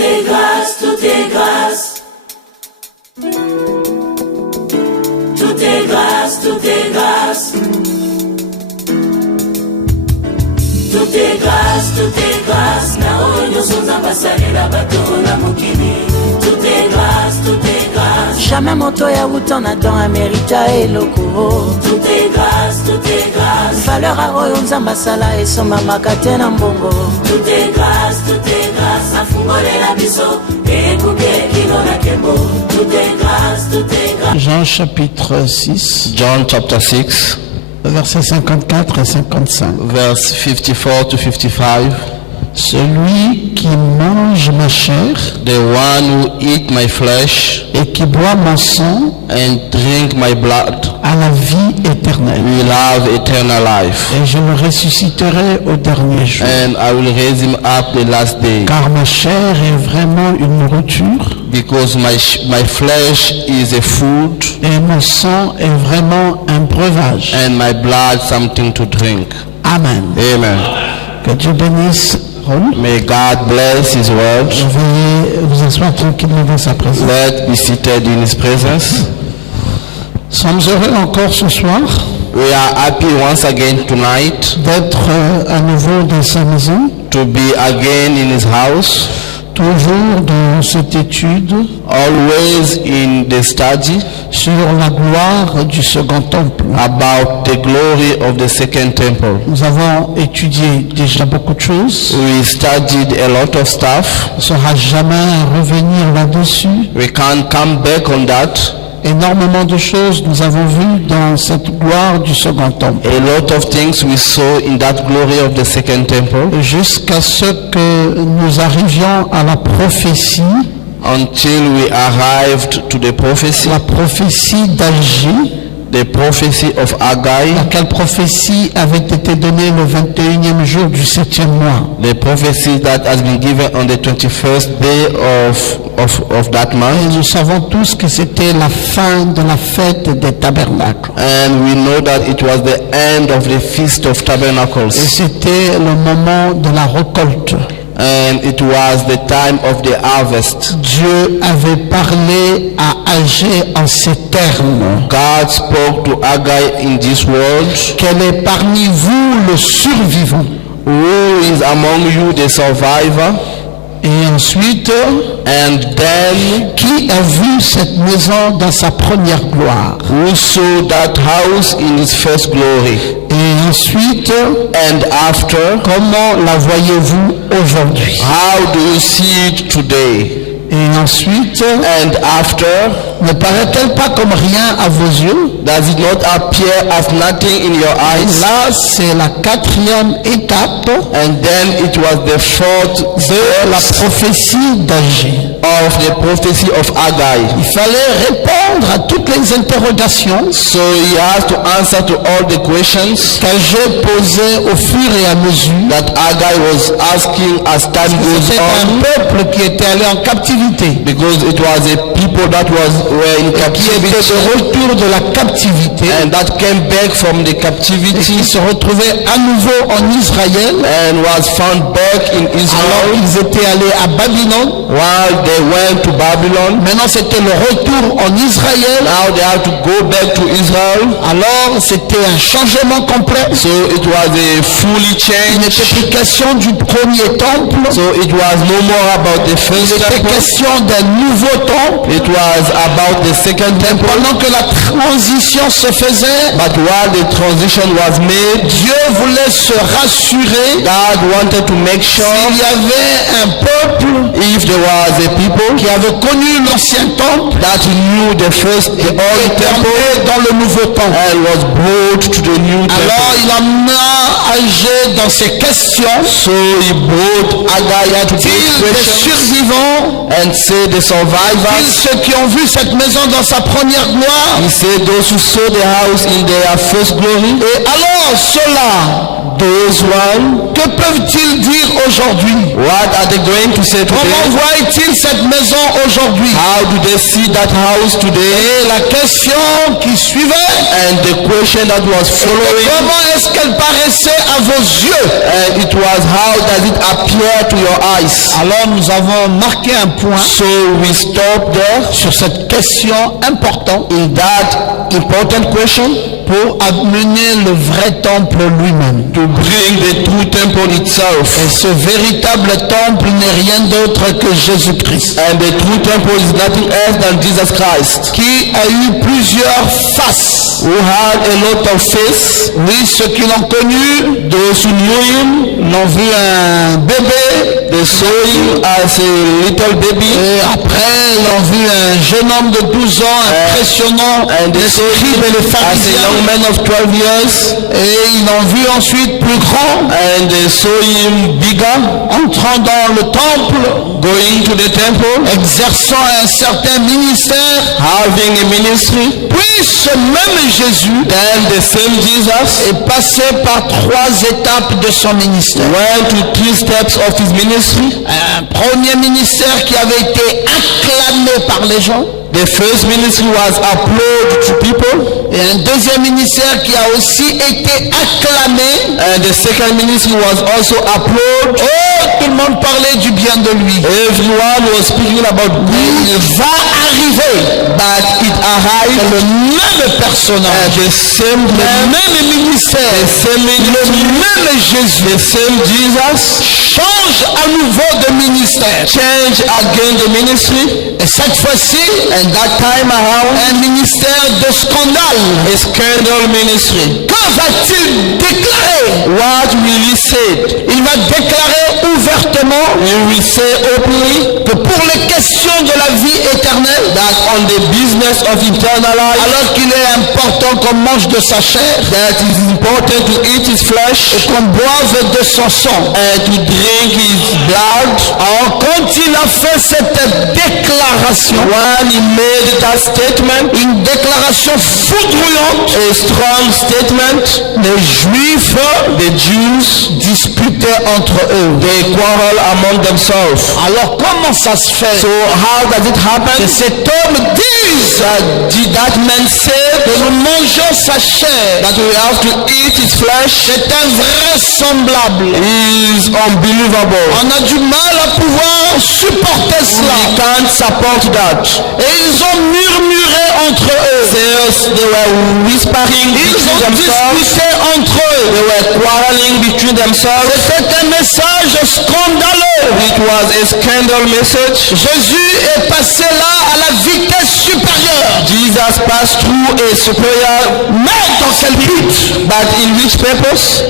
est grâce, tout est grâce. Tout est grâce, tout est grâce. Tout est grâce, tout est grâce. Na onyo sonza basale la bato na mokili. Tout est grâce, tout est grâce. Jamais moto ya wuton Adam America eloko. Tout est grâce, tout est grâce. Valeur a oyo nzamba sala esoma makate na mbongo. Tout est grâce, tout est grâce. Afungole la biso ekuke kilo na kembo. Tout est grâce, tout est grâce. Jean chapitre 6. John chapter 6. Versets 54 et 55. Verse 54 to 55. Celui qui mange ma chair The one who eat my flesh et qui boit mon sang and drink my blood a la vie éternelle. will have eternal life. Et je le ressusciterai au dernier jour. And I will raise him up the last day. Car ma chair est vraiment une nourriture Because my flesh is a food et mon sang est vraiment un breuvage. and my blood something to drink. Amen. Amen. Que Dieu bénisse. Raoul. May God bless his word. Veuillez vous asseoir tranquillement dans sa présence. Let's be seated in his presence. Sommes heureux encore ce soir We are happy once again tonight d'être à nouveau dans sa maison, to be again in his house, toujours dans cette étude always in the study sur la gloire du second temple. about the glory of the second temple. Nous avons étudié déjà beaucoup de choses. We studied a lot of stuff. On ne saura jamais à revenir là-dessus. We can't come back on that. Énormément de choses nous avons vues dans cette gloire du second temple. A lot of things we saw in that glory of the second temple Jusqu'à ce que nous arrivions à la prophétie, until we arrived to the prophecy, la prophétie d'Agé, the prophecy of Haggai, laquelle prophétie avait été donnée le 21e jour du 7e mois. the prophecy that has been given on the 21st day of that Et month. nous savons tous que c'était la fin de la fête des tabernacles. And we know that it was the end of the Feast of Et Tabernacles. c'était le moment de la récolte. And it was the time of the harvest. Dieu avait parlé à Agé en ces termes. God spoke to Haggai in these words. Quel est parmi vous le survivant? Who is among you the survivor? Et ensuite, And then qui a vu cette maison dans sa première gloire? who saw that house in its first glory? Et ensuite, And after, comment la voyez-vous aujourd'hui? how do you see it today? Et ensuite, And after, ne paraît-elle pas comme rien à vos yeux? does it not appear as nothing in your eyes? Là, c'est la quatrième étape And then it was the fourth de la verse prophétie d'Agé. of the prophecy of Haggai. Il fallait répondre à toutes les interrogations So he has to answer to all the questions qu'Agé posait au fur et à mesure. that Haggai was asking as time goes C'était un on, peuple qui était allé en captivité, because it was a people that were in qui était captivity de retour de la captivité and that came back from the et captivity qui se retrouvait à nouveau en Israël. and was found back in Alors Israel ils étaient allés à Babylone. while they went to Babylon. Maintenant c'était le retour en Israël. Now they have to go back to Israel. Alors c'était un changement complet. So it was a fully Il n'était changed. plus question du premier temple. So it was no more about the Il first était temple. question d'un nouveau temple. It was about the second temple. Pendant que la transition se faisait, But while the transition was made, Dieu voulait se rassurer God wanted to make sure qu'il y avait un peuple if there was a people qui avait connu l'ancien temple that knew the et old était temple entré dans le nouveau temple. and was brought to the new Alors temple. il amena Agé dans ses questions. So he brought Haggai to Ils these les questions survivants, and said the ils survivors, ceux qui ont vu cette maison dans sa première gloire. he said those who saw the house in their first glory, Et alors ceux-là, those one, que peuvent-ils dire aujourd'hui? what are they going to say Comment today? voient-ils cette maison aujourd'hui? How do they see that house today? Et la question qui suivait, And the question that was following, comment est-ce qu'elle paraissait à vos yeux? and it was, how does it appear to your eyes? Alors nous avons marqué un point So we stop there sur cette question importante in that important question pour amener le vrai temple lui-même. to bring the true temple itself. Et ce véritable temple n'est rien d'autre que Jésus-Christ, And the true temple is nothing else than Jesus Christ, qui a eu plusieurs faces. who had a lot of faces. Oui, ceux qui l'ont connu, Those who knew him, l'ont vu un bébé, they saw him as a little baby, et après ils ont vu un jeune homme de 12 ans impressionnant, and they saw l'esprit him et les as a pharisiens, young man of 12 years, et ils l'ont vu ensuite plus grand, and they saw him bigger, entrant dans le temple, going to the temple, exerçant un certain ministère. having a ministry. Puis ce même Jésus Then the same Jesus est passé par 3 étapes de son ministère. went to 3 steps of his ministry. Un premier ministère qui avait été acclamé par les gens, The first ministry was applauded to people, et un deuxième ministère qui a aussi été acclamé. and the second ministry was also applauded. Oh, tout le monde parlait du bien de lui. Everyone was speaking about Il good, va arriver, but it arrived le même personnage, the same le man, même ministère, the same le ministry, même Jésus the same Jesus change à nouveau de ministère. changed again the ministry, Et cette fois-ci, and that time around un ministère de scandale. a scandal ministry. Que va-t-il déclarer? What will he say? Il va déclarer ouvertement He will say openly que pour les questions de la vie éternelle, that on the business of eternal life, alors qu'il est important qu'on mange de sa chair that it is important to eat his flesh et qu'on boive de son sang. and to drink his blood. Alors quand il a fait cette déclaration, When he made that statement, une déclaration foudroyante, a strong statement, les Juifs, the Jews, disputaient entre eux. they quarrel among themselves. Alors comment ça se fait So how does it que happen cet homme dise did that man say que nous mangeons sa chair? that we have to eat his flesh? C'est invraisemblable. Is unbelievable. On a du mal à pouvoir supporter We cela. can't support that. Et ils ont murmuré entre eux. They were whispering Ils between ont themselves. discuté entre They eux. were quarreling between themselves. C'était un message scandaleux. It was a scandal message. Jésus est passé là à la vitesse supérieure. Jesus passed through a superior, Mais dans quel but? but in which purpose?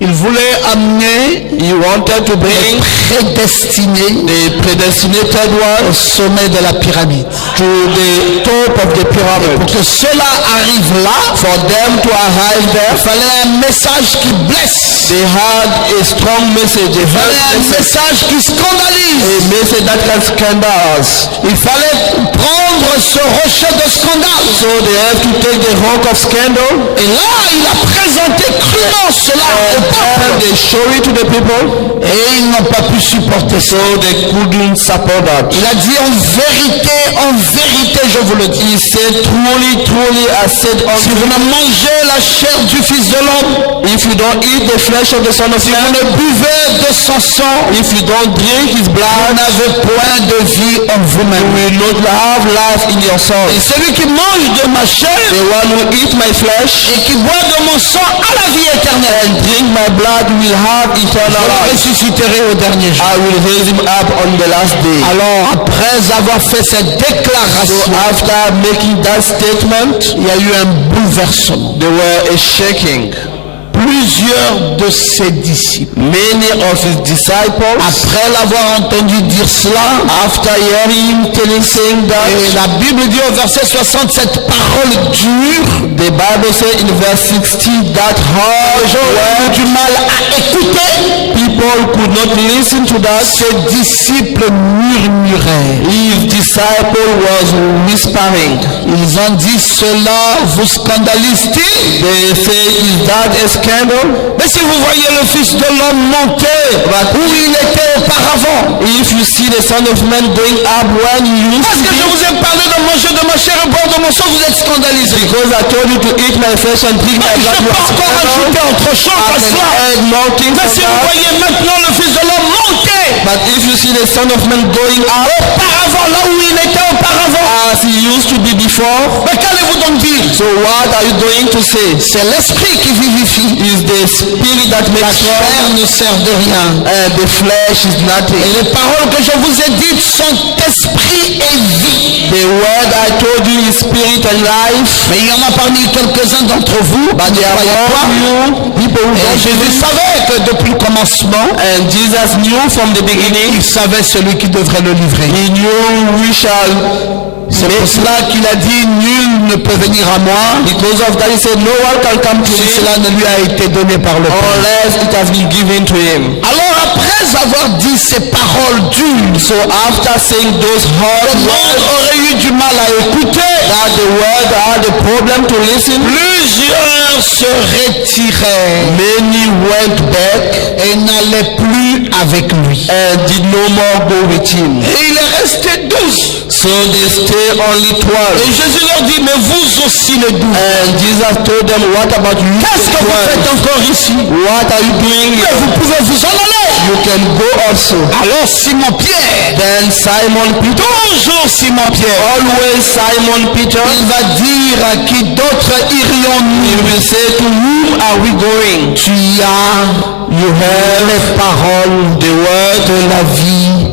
Il voulait amener He wanted to bring prédestinés the predestinated au ones sommet de la pyramide. to the top of the Pour pyramid. que cela arrive là, For them to arrive il there, fallait un message qui blesse. they had a strong message, a Il fallait hard un message, message qui scandalise. a message that can scandal us. Il fallait prendre ce rocher de scandale. So they have to take the rock of scandal Et là, il a présenté crûment cela au and peuple. they show it to the people. Et ils n'ont pas pu supporter ça. So they couldn't support that. Il a dit en vérité, je vous le dis. He said, truly, truly, I said Si unto vous you, ne mangez la chair du Fils de l'homme, if you don't eat the flesh of the Son of si vous Man, ne buvez de son sang, if you don't drink his vous blood, n'avez point de vie en you vous-même. will not have life in your soul. Et celui qui mange de ma chair The one who eats my flesh et qui boit de mon sang a la vie éternelle. and drink my blood will have Je eternal le life. ressusciterai au dernier jour. I will raise him up on the last day. Alors, après avoir fait cette So déclaration, after making that statement, il y a eu un bouleversement. there were a shaking. Plusieurs de ses disciples, Many of his disciples, après l'avoir entendu dire cela, after hearing him saying et that, la Bible dit au verset 60, cette parole dure, the Bible says in verse 60 that les gens ont hard eu du mal à écouter. people Paul could not listen to that, ses disciples murmuraient. his disciple was whispering. Ils ont dit, cela vous scandalise-t-il? They say, is that a scandal? Mais si vous voyez le Fils de l'homme monter où il était auparavant, If you see the Son of Man going up when you used parce to que je be, vous ai parlé de manger de ma chair et boire de mon sang, vous êtes scandalisés. because I told you to eat my flesh and drink my Je blood, you peux are encore scandal. ajouter autre chose à I can cela. add more things Mais to si vous that. voyez maintenant le Fils de l'homme monter But if you see the Son of Man going up auparavant, là où il était auparavant, as he used to be before, mais qu'allez-vous donc dire? so what are you going to say? C'est l'esprit qui vivifie. Is the spirit that La makes chair strong, ne sert de rien. and the flesh is Et nothing. les paroles que je vous ai dites sont esprit et vie. The word I told you is spirit and life. Mais il y en a parmi quelques-uns d'entre vous, But there are among you people who et don't Jésus believe. savait que depuis le commencement, And Jesus knew from the beginning. il savait celui qui devrait le livrer. He knew we shall. C'est pour cela qu'il a dit, nul ne peut venir à moi Because of that, he said, no one can come to si me cela ne lui a été donné par le Père. unless it has been given to him. Alors après avoir dit ces paroles dures, So after saying those le hard monde words, aurait eu du mal à écouter. that the word had a problem to listen, Plusieurs se retiraient many went back et n'allaient plus avec lui. and did no more go with him. Et il est resté 12. So they stay only Et 12. Jésus leur dit, mais vous aussi les 12. And Jesus told them, what about you? Qu'est-ce que the vous faites 12? encore ici? What are you doing Mais here? vous pouvez vous en aller. You can go also. Alors Simon Pierre, Then Simon Peter, toujours Simon Pierre, always Simon Peter, il va dire à qui d'autres he irions-nous? will say, to whom are we going? Tu as les paroles The word de la vie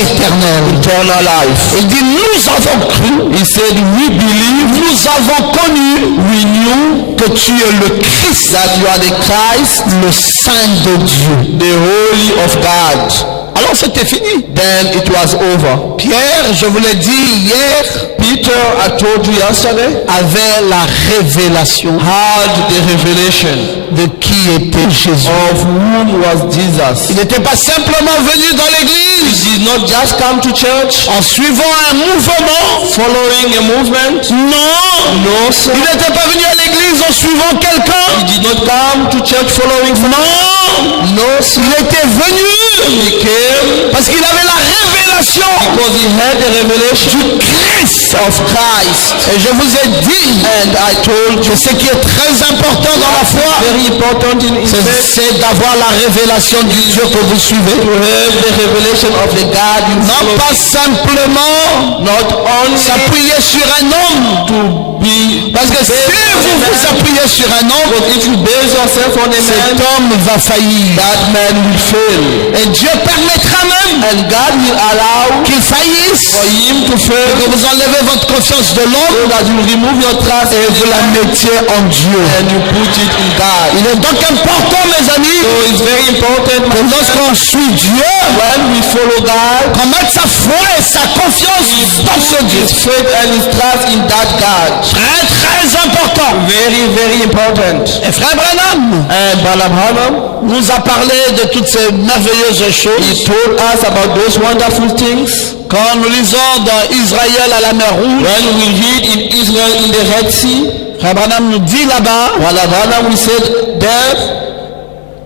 éternelle. eternal life. Il dit, nous avons cru, He said, we believe, nous avons connu, we knew que tu es le Christ, that you are the Christ, le Saint de Dieu. the Holy of God. Alors c'était fini. Then it was over. Pierre, je vous l'ai dit hier, Peter, I told you yesterday, avait la révélation had the revelation de qui était Jésus. of whom was Jesus. Il n'était pas simplement venu dans He l'église did not just come to church en suivant un mouvement. following a movement. Non. No, sir. Il n'était pas venu à l'église en suivant quelqu'un. He did not come to church following Non. No, sir. Il était venu He came parce qu'il avait la révélation because he had the revelation du Christ. of Christ. Et je vous ai dit, And I told you, que ce qui est très important dans la foi, very important in faith, c'est d'avoir la révélation du Dieu que vous suivez. to have the revelation of the God you Non follow. pas simplement Not only s'appuyer sur un homme. to be, Parce que si vous vous appuyez sur un homme, but if you base yourself on a cet man, homme va faillir. that man will fail. Et Dieu permettra même And God will allow qu'il faillisse. for him to fail, Que vous enlevez votre confiance de l'homme so that you remove your trust et vous la mettiez en Dieu. and you put it in God. Il est donc important, mes amis, So it's very important que lorsqu'on suit Dieu, when we follow God, qu'on mette sa foi et sa confiance dans ce Dieu. his faith and his trust in that God. Très, très important. Very, very important. Et frère Branham And Balaam Hanam, nous a parlé de toutes ces merveilleuses he choses. told us about those wonderful things. Quand nous lisons dans Israël à la mer Rouge, When we read in Israel in the Red Sea, frère Branham nous dit là-bas Balaam Hanam, we said there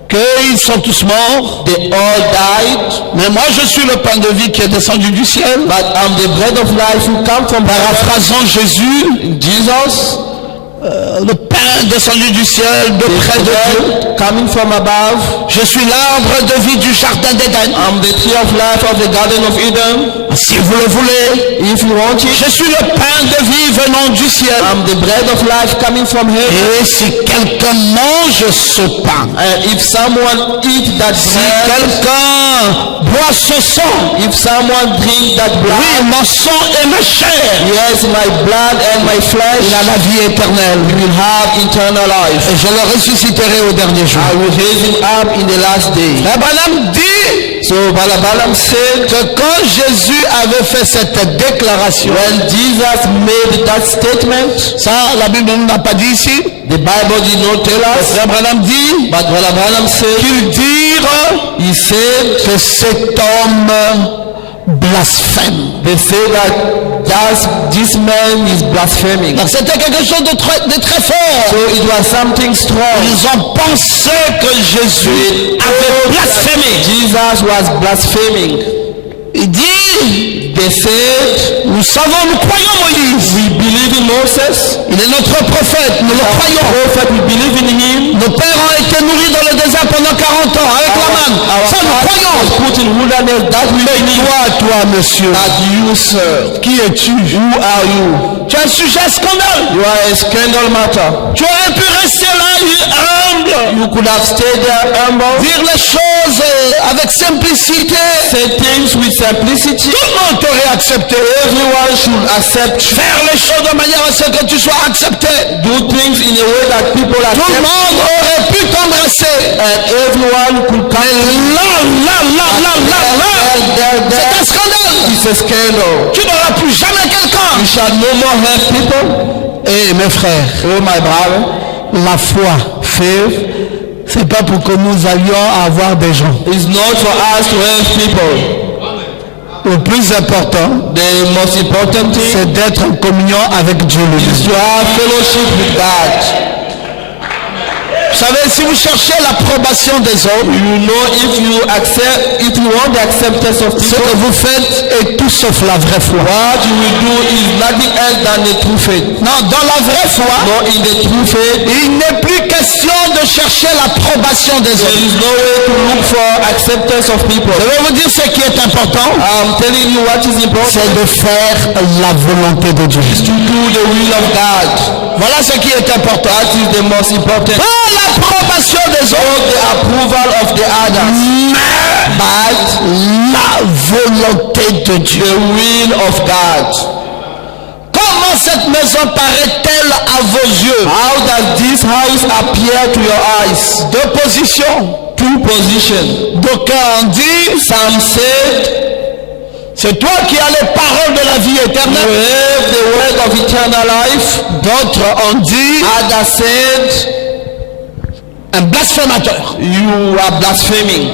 qu'ils sont tous morts. they all died, Mais moi je suis le pain de vie qui est descendu du ciel. but I'm the bread of life who come from heaven. Paraphrasant Jésus, Jesus, le pain descendu du ciel de près de Dieu. bread coming from above. Je suis l'arbre de vie du jardin d'Éden. I'm the tree of life of the Garden of Eden. Si vous le voulez, If you want it, je suis le pain de vie venant du ciel. I'm the bread of life coming from heaven. Et si quelqu'un mange ce pain, And if someone eat that si bread, quelqu'un boit ce sang, if someone drink that oui, blood, mon sang et ma chair, yes, my blood and my flesh, il a la vie éternelle. you will have eternal life. Et je le ressusciterai au dernier jour. I will raise him up in the last day. Abraham dit, So Balaam said que quand Jésus avait fait cette déclaration, when Jesus made that statement, ça la Bible ne l'a pas dit ici, the Bible did not tell us, Frère Branham dit but Balaam said, qu'ils dirent he said, que cet homme blasphème. they say that this man is blaspheming. Donc c'était quelque chose de très fort. So it was something strong. Ils ont pensé que Jésus avait blasphémé. Jesus was blaspheming. Il dit, They said, nous croyons Moïse. we believe in Moses, Il est notre prophète, nous le our croyons. prophet, we believe in him. Nos pères ont été nourris dans le désert pendant 40 ans avec la manne. Ça, nous was croyons. put in wilderness, that we believe. Toi, monsieur, That you, sir, qui es-tu? who are you? Tu es un sujet à scandale. You are a scandal matter. Tu aurais pu rester là, humble. You could have stayed there humble, Dire les choses avec simplicité. say things with simplicity. Tout le monde t'aurait accepté. Everyone should accept you. Faire les choses de manière à ce que tu sois accepté. Do things in a way that people Tout le accept. monde aurait pu t'embrasser. And everyone could come. C'est un scandale. It's a scandal. Tu n'auras plus jamais quelqu'un. You shall no more have people. Et mes frères, Oh my brother, la foi, faith c'est pas pour que nous allions avoir des gens. is not for us to have people. Le plus important, The most important thing c'est d'être en communion avec Dieu is lui-même. to have fellowship with God. Vous savez, si vous cherchez l'approbation des hommes, You know, if you want the acceptance of ce people, que vous faites est tout sauf la vraie foi. what you will do is nothing else than the true faith. Non, dans la vraie foi, No, in the true faith, il n'est plus question de chercher l'approbation des there hommes. is no way to look for acceptance of people. Je vais vous dire ce qui est important, I'm telling you what is important c'est de faire la volonté de Dieu. is to do the will of God. Voilà ce qui est important. That is the most important. Pas l'approbation des Not hommes, the approval of the others, but la volonté de Dieu. the will of God. Comment cette maison paraît-elle à vos yeux? How does this house appear to your eyes? Deux positions. Two positions. D'aucuns ont dit, Some said, c'est toi qui as les paroles de la vie you éternelle. have the word of eternal life. D'autres ont dit, Others said, un blasphémateur. you are blaspheming.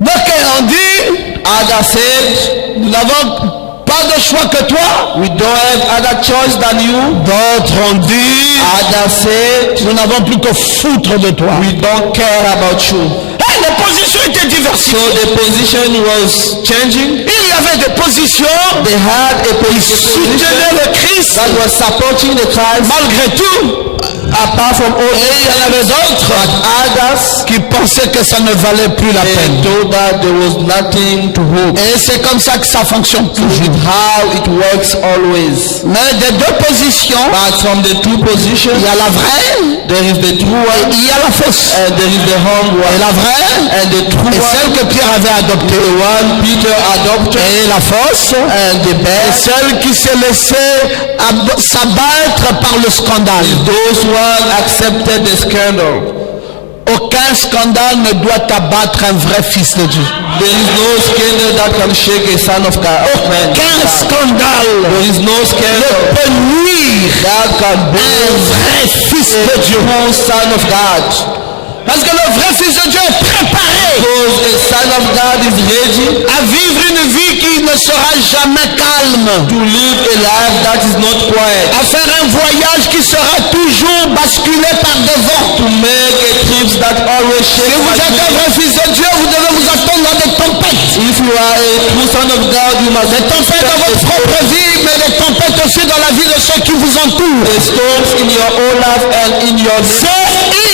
D'aucuns ont dit, Others said, nous n'avons pas de choix que toi. we don't have other choice than you. D'autres ont dit, Others said, nous n'avons plus que foutre de toi. we don't care about you. Hey, les positions étaient diversifiées. So the position was changing. Il y avait des positions They had a qui position soutenaient le Christ that was supporting the Christ malgré tout. apart from all. Et il y en avait d'autres Others, qui pensaient que ça ne valait plus la they peine. told that there was nothing to hope. Et c'est comme ça que ça fonctionne toujours. How it works always. Mais des deux positions, But from the two positions, il y a la vraie there is the true et one il y a la fausse. and there is the wrong Et one. la vraie And the true est one, celle que Pierre avait adoptée. the one Peter adopted, Et la fausse and the est best, celle qui s'est laissée s'abattre par le scandale. those one accepted the scandal. Aucun scandale ne doit abattre un vrai fils de Dieu. There is no scandal that can shake a son of God. Aucun scandale There is no ne scandal peut nuire that can un bring vrai fils de a Dieu. true son of God. Parce que le vrai fils de Dieu est préparé Because a son of God is ready à vivre une vie qui ne sera jamais calme, to live a life that is not quiet, à faire un voyage qui sera toujours basculé par des vents. to make a trip that always Si shakes. vous êtes un vrai fils de Dieu, vous devez vous attendre à des tempêtes. If you are a true son of God, you must Des tempêtes dans votre propre vie, mais des tempêtes aussi dans la vie de ceux qui vous entourent. the storms in your own life and in your C'est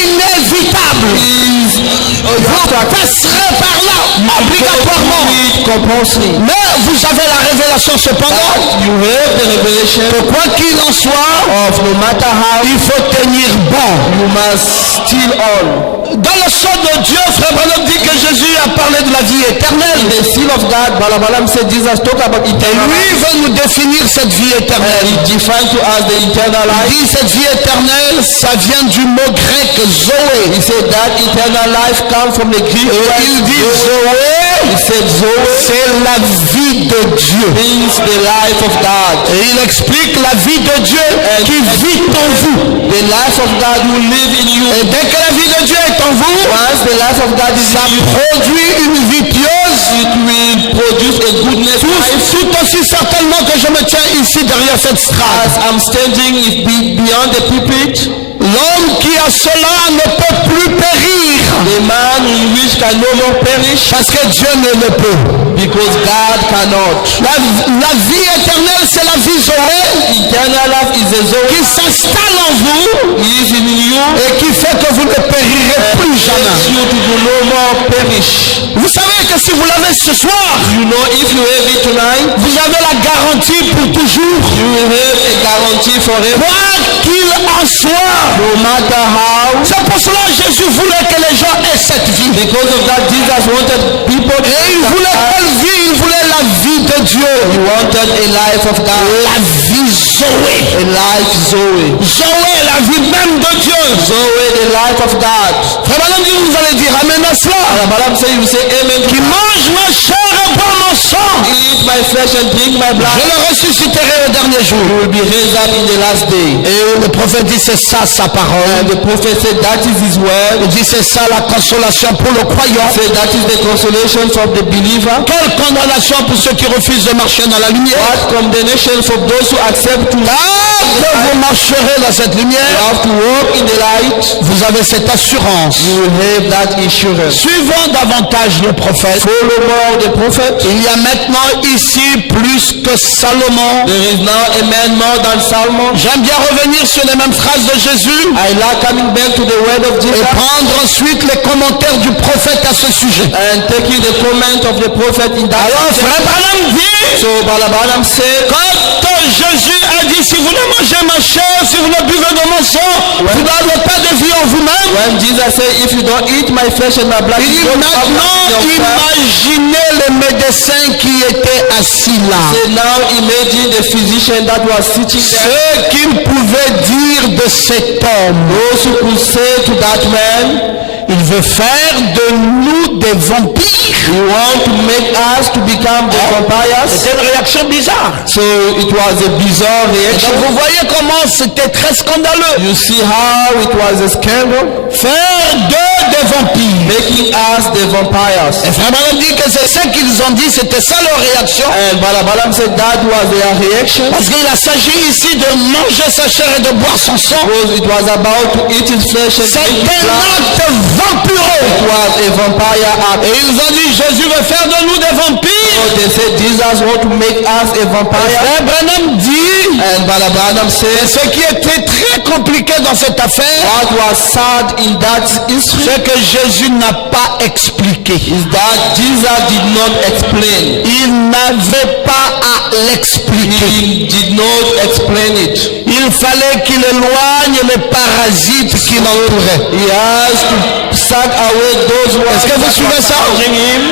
inévitable. Vous passerez par là, obligatoirement. compulsory. Mais vous avez la révélation cependant you have the revelation que quoi qu'il en soit, of no matter how, il faut tenir bon. you must still on. Dans le son de Dieu, frère Branham dit que Jésus a parlé de la vie éternelle. In the seal of God, Balabalam said Jesus talk about Et eternal lui life. veut nous définir cette vie And éternelle. he defined to us the eternal Il life. dit cette vie éternelle, ça vient du mot grec Zoé. He said that eternal life comes from the Greek Et word il dit Zoe. Zoé, He said Zoe c'est la vie de Dieu. means the life of God. Et il explique la vie de Dieu qui vit en vous. The life of God will live in you. Et dès que la vie de Dieu est en vous, Once the life of God is ça in you, produit une vie pieuse. it will produce a goodness life. Tout aussi certainement que je me tiens ici derrière cette strade. As I'm standing beyond the pulpit, L'homme qui a cela ne peut plus périr. the man in which can no more perish, Parce que Dieu ne le peut. because God cannot. La vie éternelle, c'est la vie Zoé Eternal life is a qui Zoe. s'installe en vous He is in you. et qui fait que vous ne périrez plus Makes jamais. you to do no more perish. Vous savez que si vous l'avez ce soir, You know, if you have it tonight, vous avez la garantie pour toujours. you will have a guarantee forever. Quoi qu'il en soit. No matter how. C'est pour cela que Jésus voulait que les gens aient cette vie. Because of that, Jesus wanted people to Et il voulait quelle vie? Il voulait la vie de Dieu. He wanted a life of God. La vie Zoé. A life Zoe. Zoé, la vie même de Dieu. Zoe, the life of God. Frère Madame, vous allez dire amen à cela. And Balaam say, you say amen. Qui mange ma chair et boit mon sang. Eat my flesh and drink my blood. Je le ressusciterai au dernier jour. You will be raised up in the last day. Et le prophète dit c'est ça sa parole. And the prophet said that is his word. Il dit c'est ça la consolation pour le croyant. Say that is the consolation for the believer. Quelle condamnation pour ceux qui refusent de marcher dans la lumière. What condemnation for those who accept to Vous marcherez dans cette lumière. You have to walk in the light. Vous avez cette assurance. You will have that assurance. Suivons davantage le prophète. Follow more the prophet. Il y a maintenant ici plus que Salomon. There is now a man more than Solomon. J'aime bien revenir sur les mêmes phrases de Jésus I like coming back to the word of et Jesus prendre ensuite les commentaires du prophète à ce sujet. and taking the comment of the prophet in that. Alors, frère Branham dit, So Balaam said, quand Jésus a dit, si vous ne mangez ma chair, si vous ne buvez de mon sang, vous n'avez pas de vie en vous-même. when Jesus said, if you don't eat my flesh and my blood, Il you dit don't have maintenant, life in your flesh. imaginez les médecins qui étaient assis là. Say, now imagine the physician that was sitting there. Ce qu'il pouvait dire de cet homme. Those who could say to that man, Il veut faire de nous des vampires. you want to make us to become the vampires. C'est une réaction bizarre. So it was a bizarre reaction. Donc vous voyez comment c'était très scandaleux. You see how it was a scandal, Faire d'eux des vampires. making us the vampires. Et Frère Branham dit que c'est ça qu'ils ont dit, c'était ça leur réaction. And Balaam said that was their reaction. Parce qu'il a s'agi ici de manger sa chair et de boire son sang. Because it was about to eat his flesh and C'est drink his un blood. acte vampireux. It was a vampire act. Et ils ont dit, Jésus veut faire de nous des vampires. So they said Jesus want to make us a vampire. Frère Branham dit, And Balaam et said ce qui était très compliqué dans cette affaire, what was sad in that history c'est que Jésus n'a pas expliqué. is that Jesus did not explain. Il n'avait pas à l'expliquer. He did not explain it. Il fallait qu'il éloigne les parasites qui l'entouraient. He has to sack away those ones Est-ce que vous that suivez were ça? surrounding him.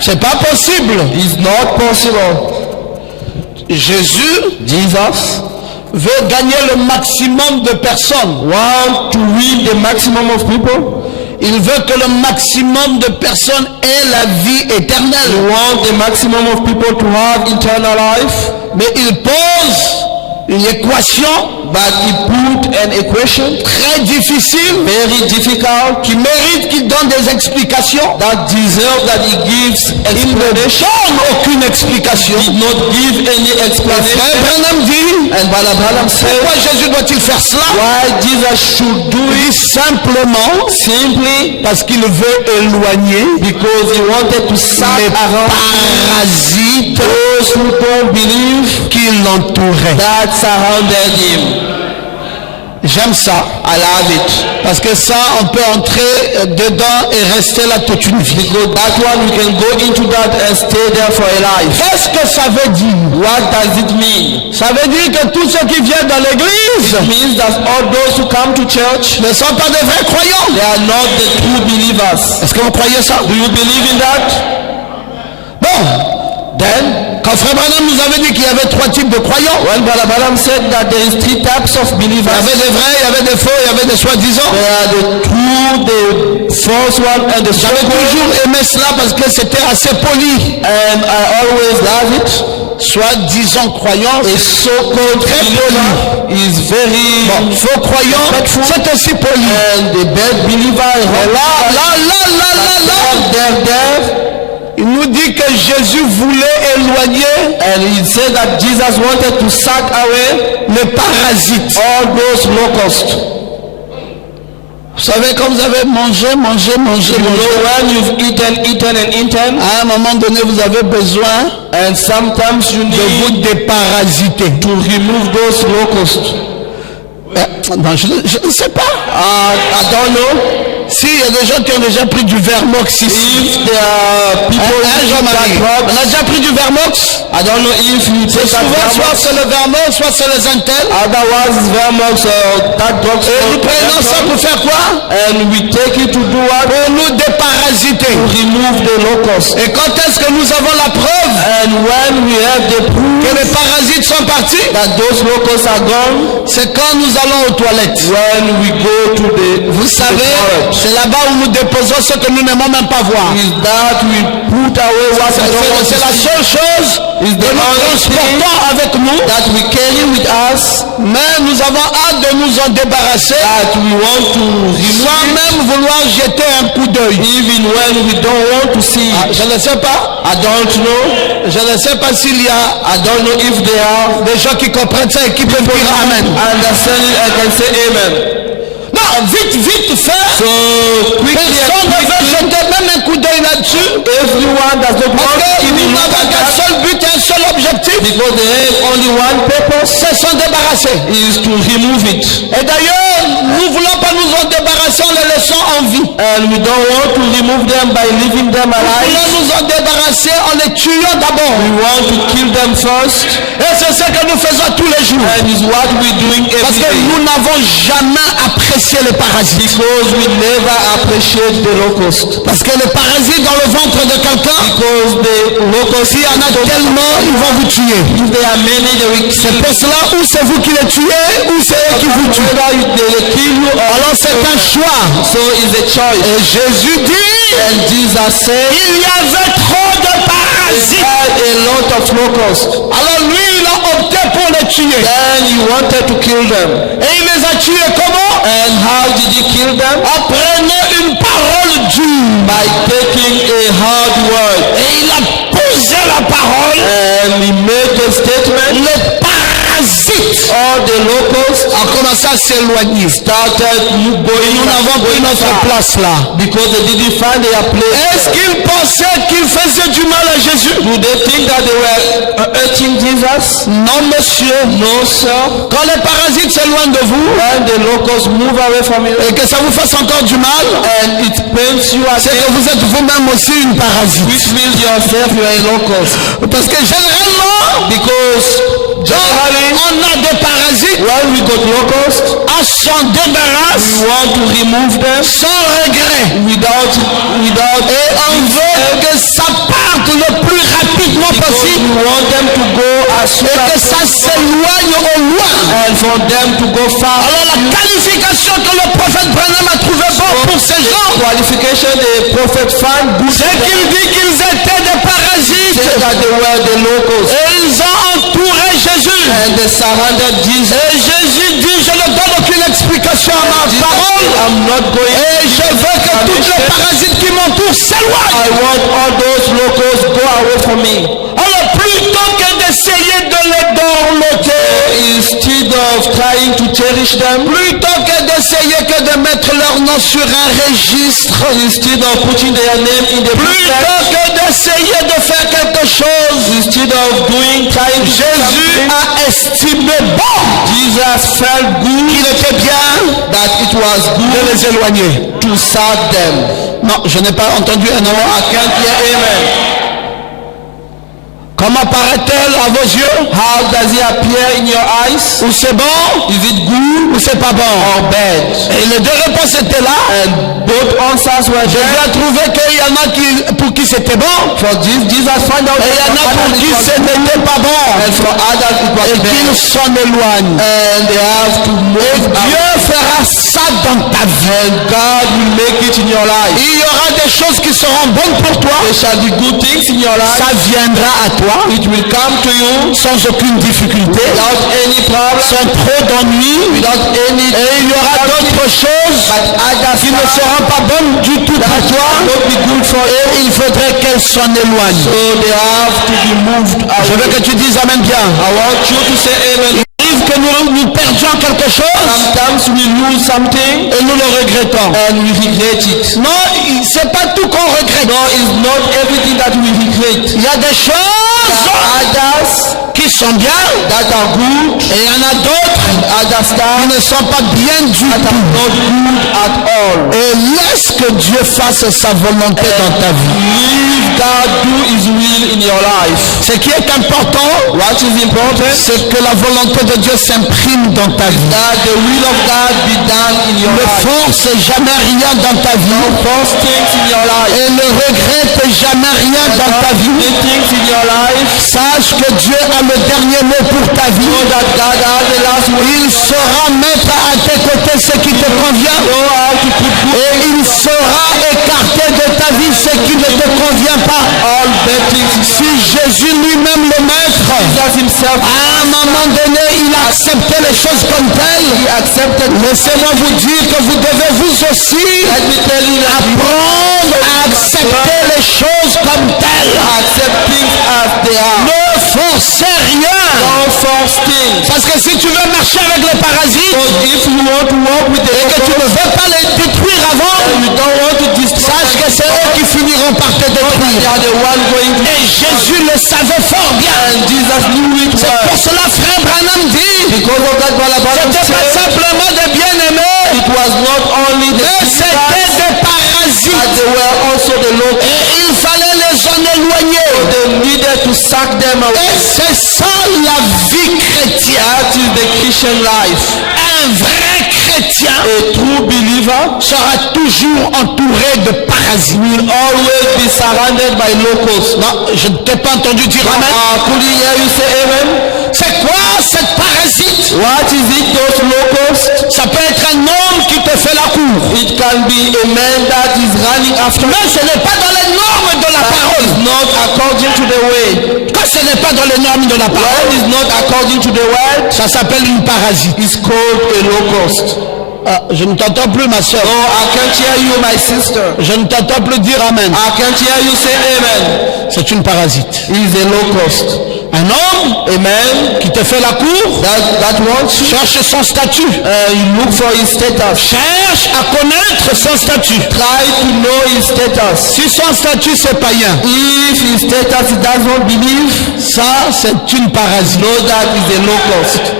C'est pas possible. It's not possible. Jésus Jesus veut gagner le maximum de personnes. want to win the maximum of people. Il veut que le maximum de personnes aient la vie He éternelle. wants the maximum of people to have eternal life. Mais il pose une équation But he put an equation très difficile very difficult qui mérite qu'il donne des explications. that deserves that he gives Il ne explanation. donne aucune explication. Did not give any Frère explanation. Branham dit, And Balaam said, pourquoi Jésus doit-il faire cela? why Jesus should do Il it dit simplement simply parce qu'il veut éloigner because he wanted to sack les around parasites those who don't believe qui l'entouraient. that surrounded him. J'aime ça. I love it. Parce que ça, on peut entrer dedans et rester là toute une vie. Because that one, we can go into that and stay there for a life. Qu'est-ce que ça veut dire? What does it mean? Ça veut dire que tous ceux qui viennent dans l'église It means that all those who come to church, ne sont pas de vrais croyants. they are not the true believers. Est-ce que vous croyez ça? Do you believe in that? Bon. Then, Quand Frère Branham nous avait dit qu'il y avait 3 types de croyants. when Brother Branham said that there is 3 types of Il y believers, avait des vrais, il y avait des faux, il y avait des soi-disant. there are the true, the false one, and the J'avais so-called. toujours aimé cela parce que c'était assez poli. And I always love it. Soi-disant croyants, A so-called très believer poli. is very Bon, faux croyants, c'est aussi poli. and the bad believer is there. Il nous dit que Jésus voulait éloigner And he said that Jesus wanted to sack away les parasites. all those locusts. Vous savez, quand vous avez mangé, You know, when you've eaten, à un moment donné, vous avez besoin and sometimes you de vous need déparasiter. to remove those locusts. Non, je ne sais pas. I don't know S'il y a des gens qui ont déjà pris du Vermox ici. if there are people Jean-Marie, that on a déjà pris du Vermox. I don't know if you take that Souvent, soit Vermox. c'est le Vermox, soit c'est les Intel. Otherwise, Vermox or that drug. Nous prenons ça pour faire quoi? And we take it to do what? Pour nous déparasiter. To remove the locusts. Et quand est-ce que nous avons la preuve And when we have the proof que les parasites sont partis? that those locusts are gone, C'est quand nous allons aux toilettes. when we go to the Vous savez, c'est là-bas où nous déposons ce que nous n'aimons même pas voir. is that we put away what we don't want C'est to la see. seule chose Is que the nous only thing transportons avec nous. that we carry with us, Mais nous avons hâte de nous en débarrasser that we want to remove sans it, même vouloir jeter un coup d'œil. even when we don't want to see it. Je ne sais pas. I don't know. Je ne sais pas s'il y a I don't know if they are des gens qui comprennent ça et qui peuvent dire Amen. understand it. I can say amen. Non, vite faire. So quickly, Personne ne veut jeter même un coup d'œil là-dessus. everyone does not Parce want que to nous even look n'avons at qu'un that, seul but et un seul objectif. because they have only one purpose, C'est s'en débarrasser. is to remove it. Et d'ailleurs, nous ne voulons pas nous en débarrasser en les laissant en vie. And we don't want to remove them by leaving them Nous alive. voulons nous en débarrasser en les tuant d'abord. We want to kill them first. Et c'est ce que nous faisons tous les jours. And is what we're doing Parce every que day. nous n'avons jamais apprécié les parasites. Because we never appreciate the locust. Parce que les parasites dans le ventre de quelqu'un, Because the locusts, s'il y en a tellement, ils vont vous tuer. if there are many, they will kill. C'est pour cela, ou c'est vous qui les tuez, ou c'est eux qui vous tuent. Whether they will kill you or Alors c'est un choix. so is a choice. Et Jésus dit, And Jesus said, il y avait trop de "I parasites. had a lot of locusts." Alors lui, il a opté pour les tuer. Then he wanted to kill them. Et il les a tués comment? And how did he kill them? En prenant une parole dure. By taking a hard word. Et il a posé la parole. And he made a statement. Les parasites All the locusts ont commencé à s'éloigner. started going. Nous n'avons pris notre place là. Because they didn't find their place. Est-ce qu'ils pensaient qu'ils faisaient du mal à Jésus? Do they think that they were hurting Jesus? Non, monsieur. No, sir. Quand les parasites s'éloignent de vous When the locusts move away from you et que ça vous fasse encore du mal, and it pains you c'est again, que vous êtes vous-même aussi une parasite. which means yourself you are a locust. Parce que généralement, Because generally, on a des parasites, when we got locusts, on s'en we débarrasse want to remove them sans regret. without Et on veut que ça parte le plus rapidement because possible we want them to go as soon et que as ça s'éloigne au loin. and for them to go far. Alors la qualification que le prophète Branham a trouvé bon pour ces gens, Qualification the prophet found good c'est qu'il dit qu'ils étaient des parasites. said that they were the locusts Et ils ont entouré Jésus. and they surrounded Jesus. Et Jésus dit, je ne donne aucune explication à ma parole. I'm not going. Et je veux que tous les parasites qui m'entourent s'éloignent. I want all those locusts go away from me. Alors plutôt que d'essayer de les dorloter, Instead of trying to cherish them, plutôt que d'essayer que de mettre leur nom sur un registre, instead of putting their name in the book, plutôt que d'essayer de faire quelque quelque chose, instead of trying to do Jésus something, a estimé bon Jesus felt good qu'il était bien that it was de good les éloigner. to sack them. Non, je n'ai pas entendu un nom. I can't hear amen. Comment paraît-elle à vos yeux? How does it appear in your eyes? Ou c'est bon, Is it good ou c'est pas bon? or bad? Et les deux réponses étaient là. And both answers were Je there. viens trouver qu'il y en a pour qui c'était bon. For Jesus found out Et il y en a pour qui ce n'était pas bon. and for others it was Et qu'ils bad. s'en éloignent. And they have to move out. Dieu fera ça dans ta vie. And God will make it in your life. Il y aura des choses qui seront bonnes pour toi. There shall be good things in your life. Ça viendra à toi It will come to you sans aucune difficulté, without any problem, sans trop d'ennui. without any. Et il y aura d'autres choses But others qui ne seront pas bonnes du tout pour toi. not be good for you. Et il faudrait qu'elles s'en éloignent. So they have to be moved Je veux away. que tu dises Amen bien. I want you to say amen. Il arrive que nous perdions quelque chose Sometimes we lose something et nous le regrettons. and we regret it. Non, c'est pas tout qu'on regrette. No, it's not everything that we regret. Il y a des choses Others qui sont bien that are good et il y en a d'autres and others qui that ne sont pas bien du are tout. not good at all. Et laisse que Dieu fasse sa volonté dans ta vie. Leave God do His will in your life. Ce qui est important, What is important? c'est que la volonté de Dieu s'imprime dans ta vie. That the will of God be done in your Ne life. force jamais rien dans ta vie Force things in your life. et ne regrette jamais rien dans ta vie. The things in your life. Sache que Dieu a le dernier mot pour ta vie. Know that God has the last word. Il saura mettre à tes côtés ce qui te convient Know how to put good et il saura écarter de ta vie ce qui ne te convient pas. all bad things. Si Jésus lui-même le maître, Jesus himself, à un moment donné, il a accepté les choses comme telles. he accepted. Laissez-moi vous dire que vous devez vous aussi Let me tell you that you apprendre à accepter les choses comme telles. accept things as they are. Ne forcez rien. Don't force things. Parce que si tu veux marcher avec les parasites Because if you want to walk with the et que tu ne veux pas les détruire avant, and you don't want to destroy sache que c'est eux qui finiront par te they détruire. are the one going to. Et Jésus le savait fort bien. And Jesus knew it C'est well. pour cela, frère Branham dit, Because of that, Balabala c'était pas said, simplement des bien-aimés, it was not only the mais c'était Israelites, des but parasites. they were also the locusts. Et il fallait les en éloigner. They needed to sack them Et away. c'est ça la vie chrétienne. That is the Christian life. Un vrai chrétien A true believer sera toujours entouré de parasites. will always be surrounded by locusts. Non, je ne t'ai pas entendu dire amen. Could you hear you say amen? C'est quoi cette parasite? What is it, those locusts? Ça peut être un homme qui te fait la cour. It can be a man that is running after. Mais ce n'est pas dans les normes de la That parole. is not according to the way. Quand ce n'est pas dans les normes de la When parole, is not according to the word, ça s'appelle une parasite. it's called a locust. Ah, je ne t'entends plus, ma soeur. Oh, I can't hear you, my sister. Je ne t'entends plus dire amen. I can't hear you say amen. C'est une parasite. He's a locust. Un homme A man qui te fait la cour that wants you. cherche son statut. You look for his status. Cherche à connaître son statut. Try to know his status. Si son statut c'est païen, If his status he does not believe, ça c'est une parasite. know that is a locust.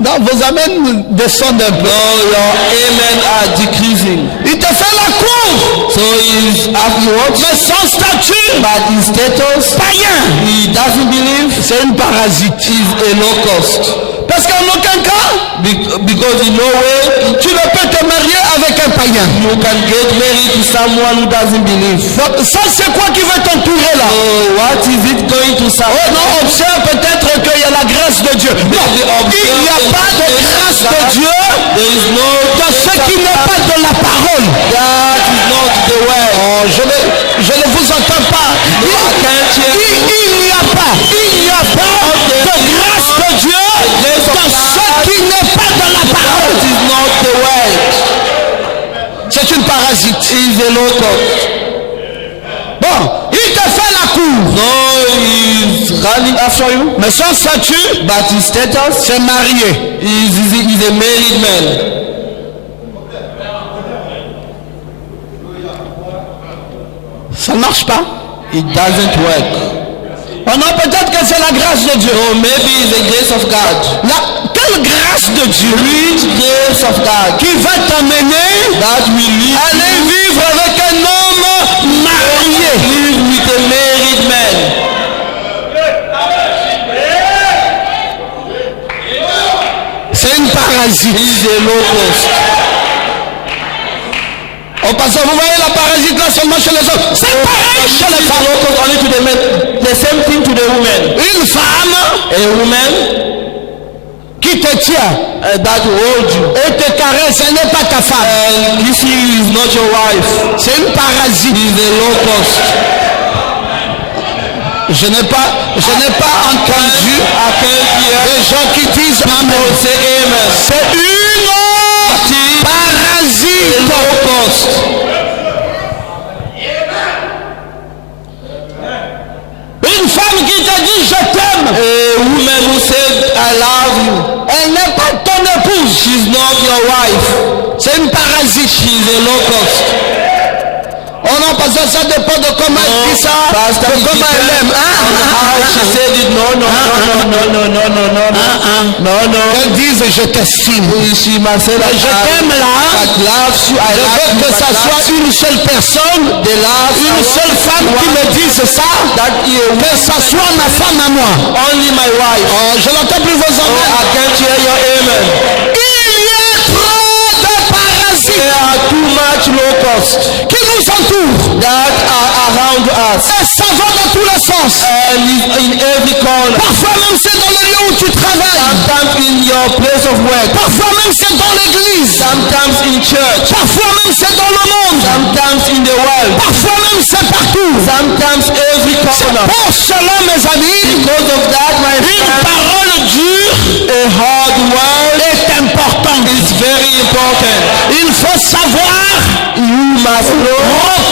Non, vos amens descendent un peu. No, your amen are decreasing. Il te fait la cour, So he's afterwards, mais son statut but his status, païen, he doesn't believe, c'est une parasite. is a locust. Parce qu'en aucun cas, Because in no way tu ne peux te marier avec un païen. you can get married to someone who doesn't believe. Donc, ça c'est quoi qui va t'entourer là? So what is it going to Oh sound? non, observe peut-être qu'il y a la grâce de Dieu. Non, il n'y a pas de grâce de Dieu There is no dans ce qui n'est pas de la parole. that is not the way. Oh, je ne vous entends pas. No, I can't hear you. Il n'y a pas de grâce de Dieu dans ce qui n'est pas de la parole. That is not the way. C'est une parasite. Is a locust. Bon, il te fait la cour. No, he's running after you. Mais son statut, But his status c'est marié. is a married man. Ça ne marche pas. it doesn't work. On a peut-être que c'est la grâce de Dieu. Or maybe it's the grace of God. Quelle grâce de Dieu Which grace of God qui va t'amener that will lead à aller vivre avec un homme marié. live with a married man. C'est une parasite. He's a locust. Oh, parce que vous voyez la parasite là seulement chez les hommes. C'est pareil chez les He's a femmes. locust only to the men. The same thing to the women. Une femme A woman qui te tient that hold you et te caresse, elle n'est pas ta femme. and kissing you is not your wife. C'est une parasite. He's a locust. Je n'ai pas entendu I can't hear des gens qui disent Amen. people say amen. C'est une parasite. Locust. Une femme qui te dit je t'aime. A woman who said I love you. Elle n'est pas ton épouse. She's not your wife. C'est une parasite. She's a locust. Oh non, parce que ça dépend de comment elle dit ça, Pastor, de it comment elle aime. depends on how she said it. No. Qu'elle dise je t'estime. She must say that Je t'aime I là. loves you. I Je love veux you. que ça soit une seule personne, une seule femme qui me dise ça, que ça soit ma femme à moi. Only my wife. Oh, je n'entends plus vos Oh, amis. I can't hear your amen. Il y a trop de parasites There are too much locusts qui nous entourent. that are around us. Et ça va dans tous les sens. And in every corner. Parfois même c'est dans le lieu où tu travailles. Sometimes in your place of work. Parfois même c'est dans l'église. Sometimes in church. Parfois même c'est dans le monde. Sometimes in the world. Parfois même c'est partout. Sometimes every corner. Pour cela, mes amis, Because of that, my une friend, parole dure a hard word est importante. is very important. Il faut savoir You must know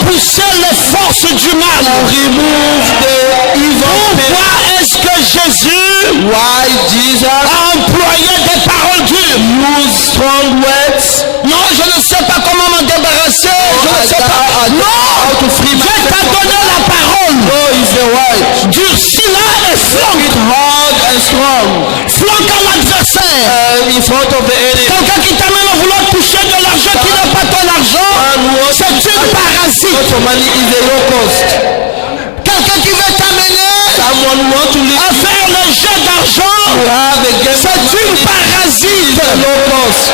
repousser les forces du mal. remove the evil thing. Pourquoi est-ce que Jésus Why Jesus a employé des paroles dures? used strong words? Non, je ne sais pas comment m'en débarrasser. Je ne sais pas. Non, to free Dieu t'a donné la parole. No is the word. Durcis-la et flanque. Hard and strong. Flanque à l'adversaire. In front of the enemy. Quelqu'un qui t'amène à vouloir toucher de l'argent qui n'est pas ton argent, c'est une parasite. For money is a locust. Quelqu'un qui veut t'amener Someone who wants to live à faire le jeu d'argent, to have a game. c'est une parasite. Locust.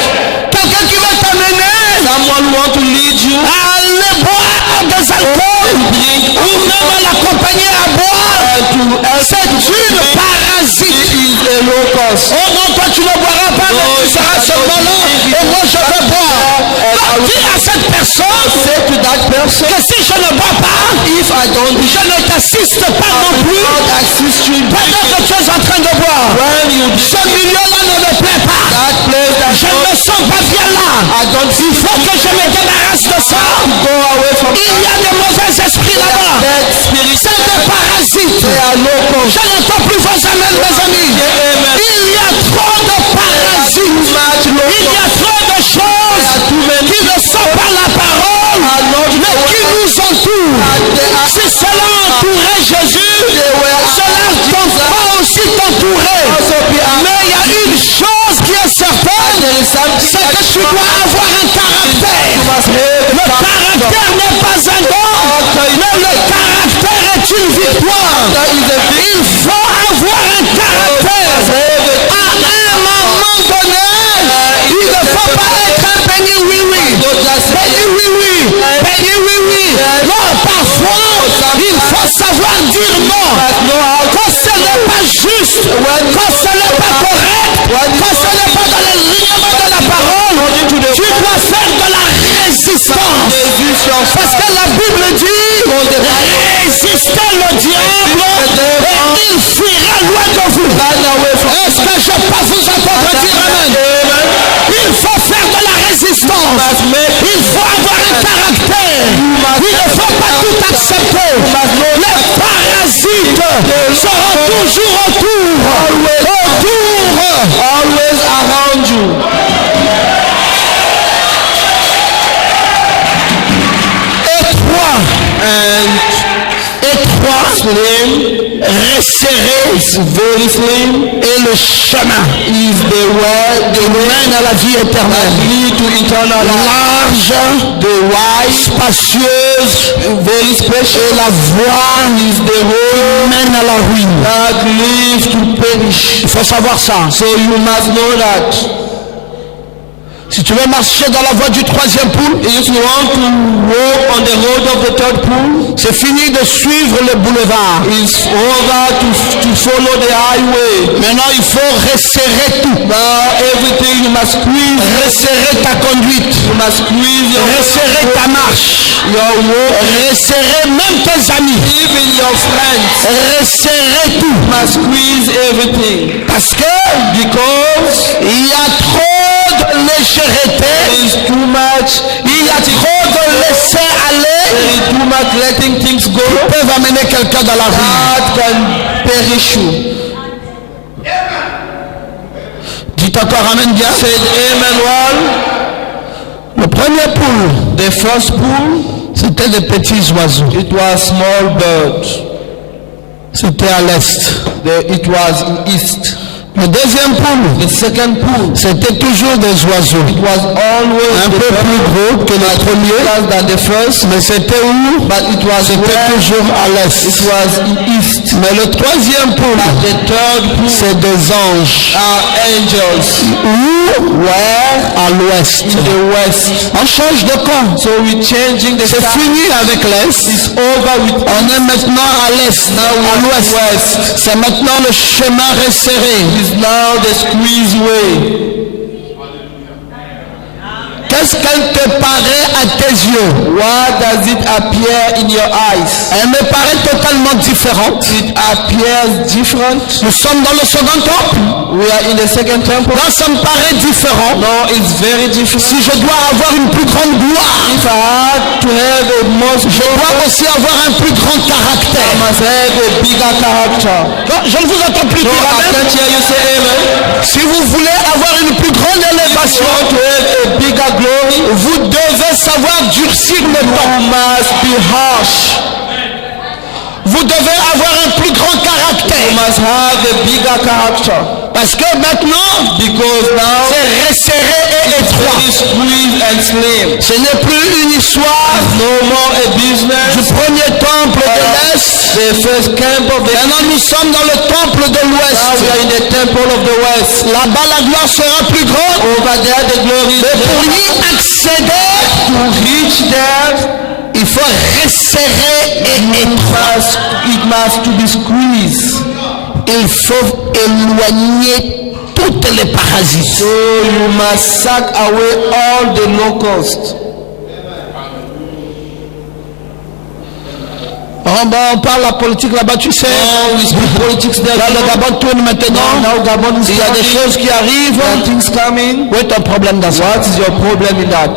Quelqu'un qui veut t'amener Someone who wants to lead you à aller boire des alcools ou même à l'accompagner à boire, c'est une parasite. is a locust. Oh non, toi tu ne boiras pas, mais tu seras seulement là et moi je vais boire. Donc dis à cette personne Say to that person, que si je ne bois pas, if I don't je ne t'assiste pas non plus assist you pendant que tu es en train de boire. when you Ce milieu-là ne me plaît pas. that place that Je ne me sens pas bien là. I don't Il faut que je me débarrasse de ça. go away from Il y a des mauvais esprits là-bas. that spirit. C'est des parasites. They are locust. Je n'entends plus vos amens, mes amis. Amen. Il y a trop de parasites. Il y a trop de choses qui ne sont pas la parole, mais qui nous entourent. Si cela entourait Jésus, cela doit aussi t'entourer. Mais il y a une chose qui est certaine, c'est que tu dois avoir un caractère. Le caractère n'est pas un don, mais le caractère est une victoire. Il faut avoir un caractère. À un moment donné, il ne faut pas être un béni oui-oui. Béni oui-oui. Béni oui-oui. Non, parfois, il faut savoir dire non. Quand ce n'est pas juste, quand ce n'est pas correct, quand ce n'est pas dans les lignes de la parole, tu dois faire de la résistance. Parce que la Bible dit, résistez le diable et il fuira loin de vous. Est-ce que je peux vous entendre dire amen? Il faut faire de la résistance. Il faut avoir un caractère. Il ne faut pas tout accepter. Les parasites seront toujours autour. Always around you. Et slim, resserré, it's very slim, et le chemin is the way, qui mène à la vie éternelle. lead to eternal life. Large, The wide, spacieuse, very special, et la voie is the road qui mène à la ruine. that leads to perish. Il faut savoir ça. So you must know that. Si tu veux marcher dans la voie du troisième pool, If you want to walk on the road of the third pool, c'est fini de suivre le boulevard. it's over to follow the highway. Maintenant, il faut resserrer tout. Now everything you must squeeze. Resserrer ta conduite. You must squeeze your Resserrer ta marche. your walk. Resserrer même tes amis. Even your friends Resserrer tout. must squeeze everything. Parce que Because il y a trop de légèreté. there is too much, Il y a trop de laisser aller. there is too much letting things go Qui peuvent amener quelqu'un dans la ruine. that can perish you. Dites encore amen bien. Said Emmanuel, Le premier pool, the first pool, c'était des petits oiseaux. it was small birds. C'était à l'est. It was in east. Le deuxième pool, The second pool, c'était toujours des oiseaux. it was always Un peu plus gros que le premier, than the first, mais c'était où? but it was C'était where toujours à it l'est. was in east. Mais le troisième pool, The third pool c'est des anges. are angels. Où? Where? À l'ouest. The west. On change de camp. So we're changing the C'est sky. fini avec l'est. It's over with On est maintenant à l'est, à l'ouest. C'est maintenant le chemin resserré. is now the squeeze way. Qu'est-ce qu'elle te paraît à tes yeux? What does it appear in your eyes? Elle me paraît totalement différente. It appears different. Nous sommes dans le second temple. We are in the second temple. Là, ça me paraît différent. No, it's very different. Si je dois avoir une plus grande gloire, If I had to have a most je dois aussi avoir un plus grand I caractère. must have a bigger character. Non, je ne vous entends plus No, dire I amen. can't hear you say amen. Si vous voulez avoir une plus grande If you élévation, want to have a bigger glory, vous devez savoir durcir le temps. you must be harsh. Vous devez avoir un plus grand You caractère. must have a bigger character. Parce que maintenant, Because now c'est resserré et étroit. it is squeezed and slim. Ce n'est plus une histoire No more a du business. premier temple de l'Est. The first camp of the Maintenant, nous sommes dans le temple de now we l'Ouest. are in the temple of the west. Là-bas, la gloire sera plus grande. Over there the glory is Mais pour great. y accéder, To reach there, il faut resserrer et étroit. it must to be squeezed. Il faut éloigner toutes les parasites. So you must suck away all the locusts. On parle la politique là-bas, tu sais. Oh, we speak politics there. Là, le Gabon tourne maintenant. Now Gabon is Il y a des coming. choses qui arrivent. There are things coming. Où est ton problème dans ça? What is your problem in that?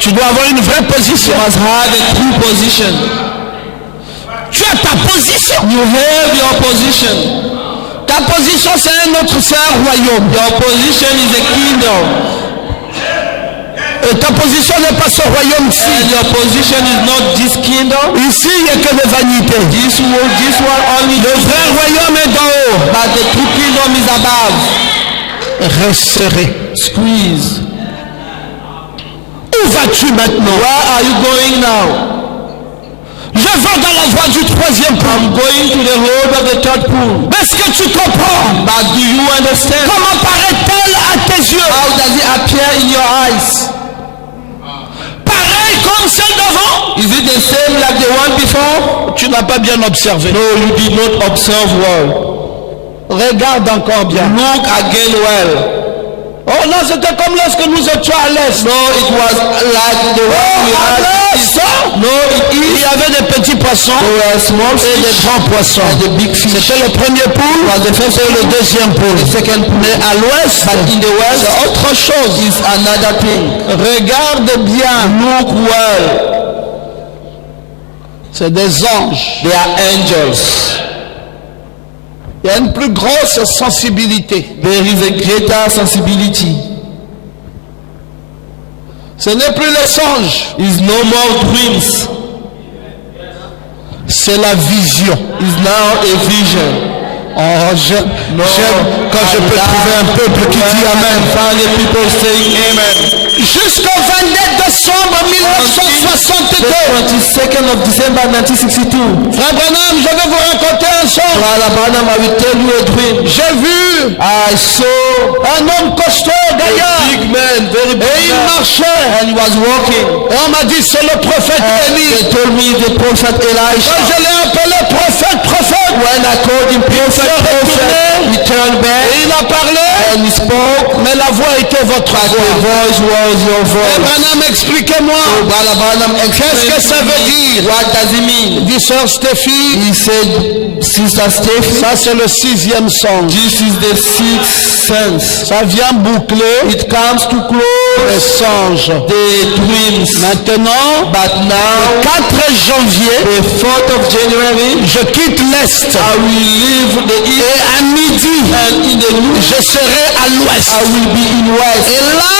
Tu dois avoir une vraie position. You must have a true position. Tu as ta position. You have your position. Ta position, c'est c'est un royaume. Your position is a kingdom. Et ta position n'est pas ce royaume-ci. And your position is not this kingdom. Ici, il n'y a que des vanités. This one only. Le vrai royaume est d'en haut. But the true kingdom is above. Resserré. Squeeze. Où vas-tu maintenant? Where are you going now? Je vais dans la voie du troisième pool. I'm going to the road of the third pool. Est-ce que tu comprends? But do you understand? Comment paraît-elle à tes yeux? How does it appear in your eyes? Pareil comme celle d'avant? Is it the same like the one before? Tu n'as pas bien observé. No, you did not observe well. Regarde encore bien. Look again well. Oh non, c'était comme lorsque nous étions à l'est. No, it was like the one we À had. l'est, No, il it is. y avait des petits poissons There were small et des fish grands poissons. and the big fish. C'était le premier pool, c'était le deuxième pool. The second pool. Mais à l'ouest, But in the west, c'est autre chose. is another thing. Regarde bien. Look well. C'est des anges. They are angels. Il y a une plus grosse sensibilité. There is a greater sensibility. Ce n'est plus les songes. Is no more dreams. C'est la vision. It's now a vision. Oh, j'aime quand je peux trouver un peuple qui dit Amen. Finally, people saying Amen. Jusqu'au 22 décembre 1962. 22nd of December 1962. Frère Branham, je vais vous raconter un songe. I will tell you a dream. J'ai vu I saw un homme costaud a d'ailleurs. big man, very big Et il man, marchait. and he was walking. Et on m'a dit c'est le prophète Élie. They told me the prophet Quand Elisha. je l'ai appelé prophète, When I called him prophet, he turned back et il a parlé. and he spoke. Mais la voix était votre But the voix. voice was your Et voice. Branham, expliquez-moi. Qu'est-ce que ça veut dire? What does it mean? Dit sœur Stéphie. He said, Sister Stephen, Ça c'est le 6e songe. this is the sixth sense. Ça vient boucler It comes to close les songes. the dreams. Maintenant, But now, 4 janvier, the 4th of January, je quitte l'Est. I will leave the east, Et à midi, and in the noon, je serai à l'Ouest. I will be in west. Et là,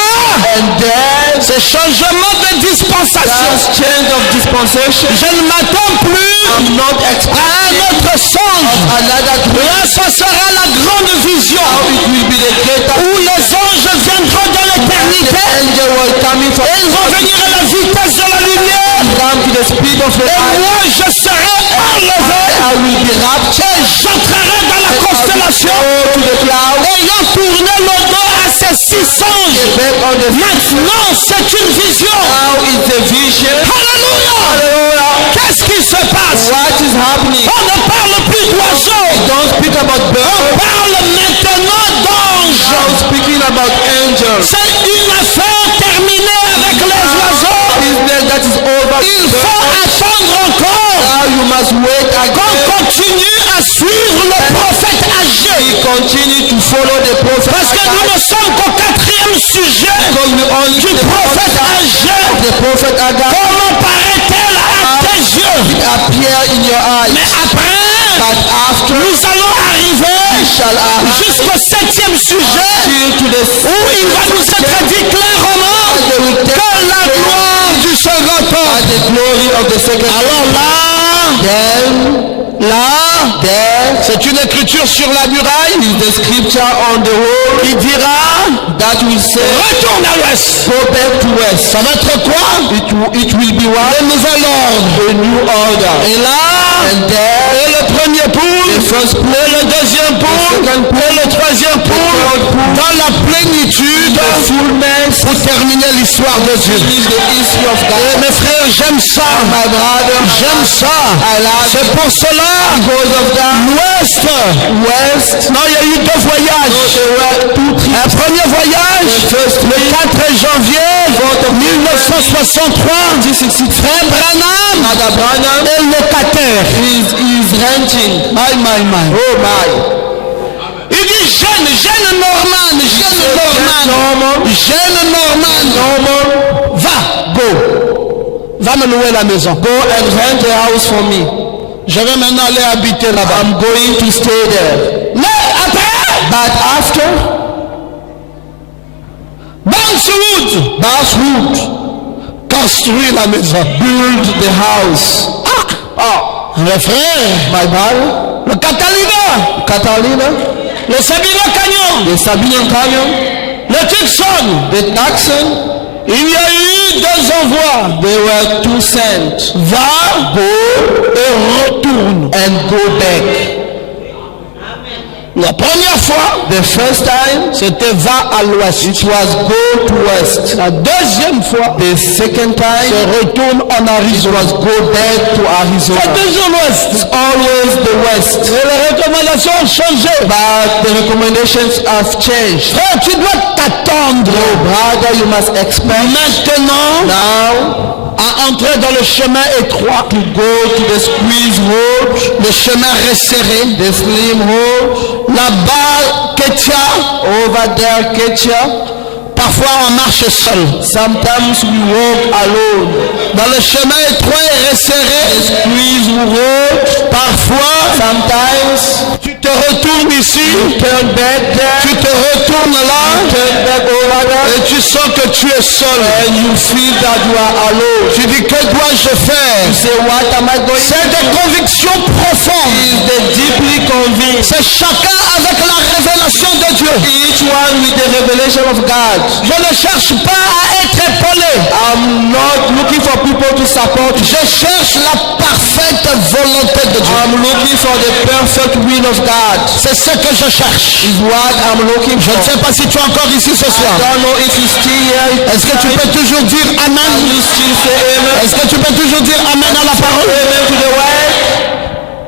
And then, ce changement de dispensation, that change of dispensation, je ne m'attends plus I'm not à un expecting autre songe. another dream. Là, ce sera la grande vision It will be the greater. où les anges viendront de The l'éternité. angel will come in from Et ils vont venir à la vitesse de la lumière. come to the speed of the Et light. moi, je serai enlevé. I will be raptured. Et j'entrerai dans la constellation. Go to the cloud. Ayant tourné le dos à ces 6 anges. Back on the Maintenant, c'est une vision. now is the vision. Alléluia. Qu'est-ce qui se passe? What is happening? On ne parle plus d'oiseaux. Don't speak about On birds. parle maintenant d'anges. Now speaking about angels. C'est une affaire terminée avec les oiseaux. Business that is over. Il faut attendre encore Now you must wait qu'on again. continue à suivre le prophète âgé. We continue to follow the prophet. Parce que nous ne sommes qu'au 4e sujet Because we only du the prophète âgé. the prophet Adam Comment paraît-elle à tes yeux? appear in your eyes. Mais après, But after nous allons arriver shall arrive jusqu'au 7e sujet to the où il va nous être dit clairement que la gloire du second temps. the glory of the second. Alors là, c'est une écriture sur la muraille Is the scripture on the wall qui dira that will say retourne à l'ouest. go back to west. Ça va être quoi? It will be what? Le nouvel ordre. A new order. Et là, And then et le premier poule, the first pool, et le deuxième poule, second pool, et le troisième poule, dans la plénitude, the fullness pour terminer l'histoire de Dieu. is the history of Et God. mes frères, j'aime ça. My brother, J'aime ça. C'est pour cela, because of that, l'Ouest. west, Non, il y a eu 2 voyages. there were 2 trips. Un premier voyage, le 4 janvier 1963. Frère Branham Brother Branham est locataire. is renting. My. Oh my. Il dit jeune Norman, va me louer la maison. Go and rent a house for me. Je vais maintenant aller habiter là-bas. I'm going to stay there. Mais après, But after Basswood construit la maison. build the house. Le frère, My brother, le Catalina, le Sabino Canyon, the Sabinian Canyon, le Tucson, the Taxon, il y a eu 2 envois. they were 2 cents. Va, go et retourne. And go back. La première fois, The first time, c'était va à l'ouest. it was go to west. La deuxième fois, The second time, c'est retourne en it Arizona. was go back to Arizona. C'est toujours l'ouest. It's always the west. Et les recommandations ont changé. But the recommendations have changed. Frère, tu dois t'attendre Brother, you must expect maintenant now à entrer dans le chemin étroit, to go to the squeeze road, le chemin resserré. the slim road, Là-bas, Ketia, over there, Ketcha. parfois on marche seul. Sometimes we walk alone. Dans le chemin étroit et resserré, Squeeze road, parfois sometimes tu te retournes ici, turn back there, tu te retournes là, turn back over there, et tu sens que tu es seul. And you feel that you are alone. Tu dis, que dois-je faire? You say, what am I going to do? C'est des convictions profondes. Is deeply convinced. C'est chacun avec la révélation de Dieu. Each one with the revelation of God. Je ne cherche pas à être épaulé. I'm not looking for people to support. Je cherche la parfaite volonté de Dieu. I'm looking for the perfect will of God. C'est ce que je cherche. Is what I'm looking for. Je ne sais pas si tu es encore ici ce soir. I don't know if you still here. Est-ce que tu peux toujours dire amen? You still say amen? Est-ce que tu peux toujours dire amen à la parole? Amen to the word.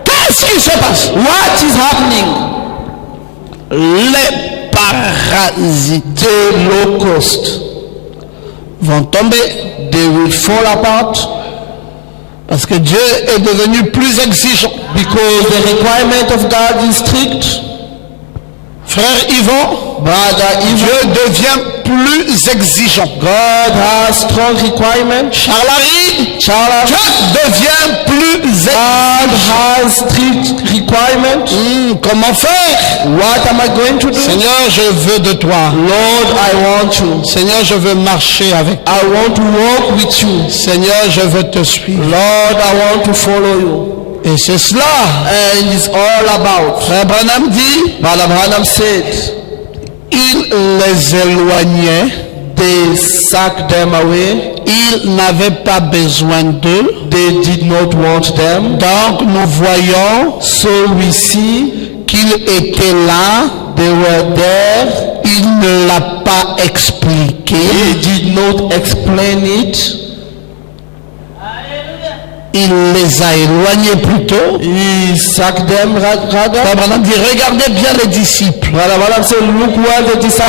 Qu'est-ce qui se passe? What is happening? Les parasites, locusts, vont tomber. They will fall apart. Parce que Dieu est devenu plus exigeant. Because the requirement of God is strict. Frère Yvon, Dieu devient plus exigeant. God has strong requirements. Charles, Dieu devient plus exigeant. God has strict requirements. Comment faire? What am I going to do? Seigneur, je veux de toi. Lord, I want you. Seigneur, je veux marcher avec toi. I want to walk with you. Seigneur, je veux te suivre. Lord, I want to follow you. Et c'est cela. And it's all about. Frère Branham dit, Branham said, il les éloignait, they sucked them away. Ils n'avaient pas besoin d'eux. They did not want them. Donc nous voyons, so we see, qu'ils étaient là, they were there. Il ne l'a pas expliqué. He did not explain it. Il les a éloignés plutôt. Il sac them rather. Abraham dit, regardez bien les disciples.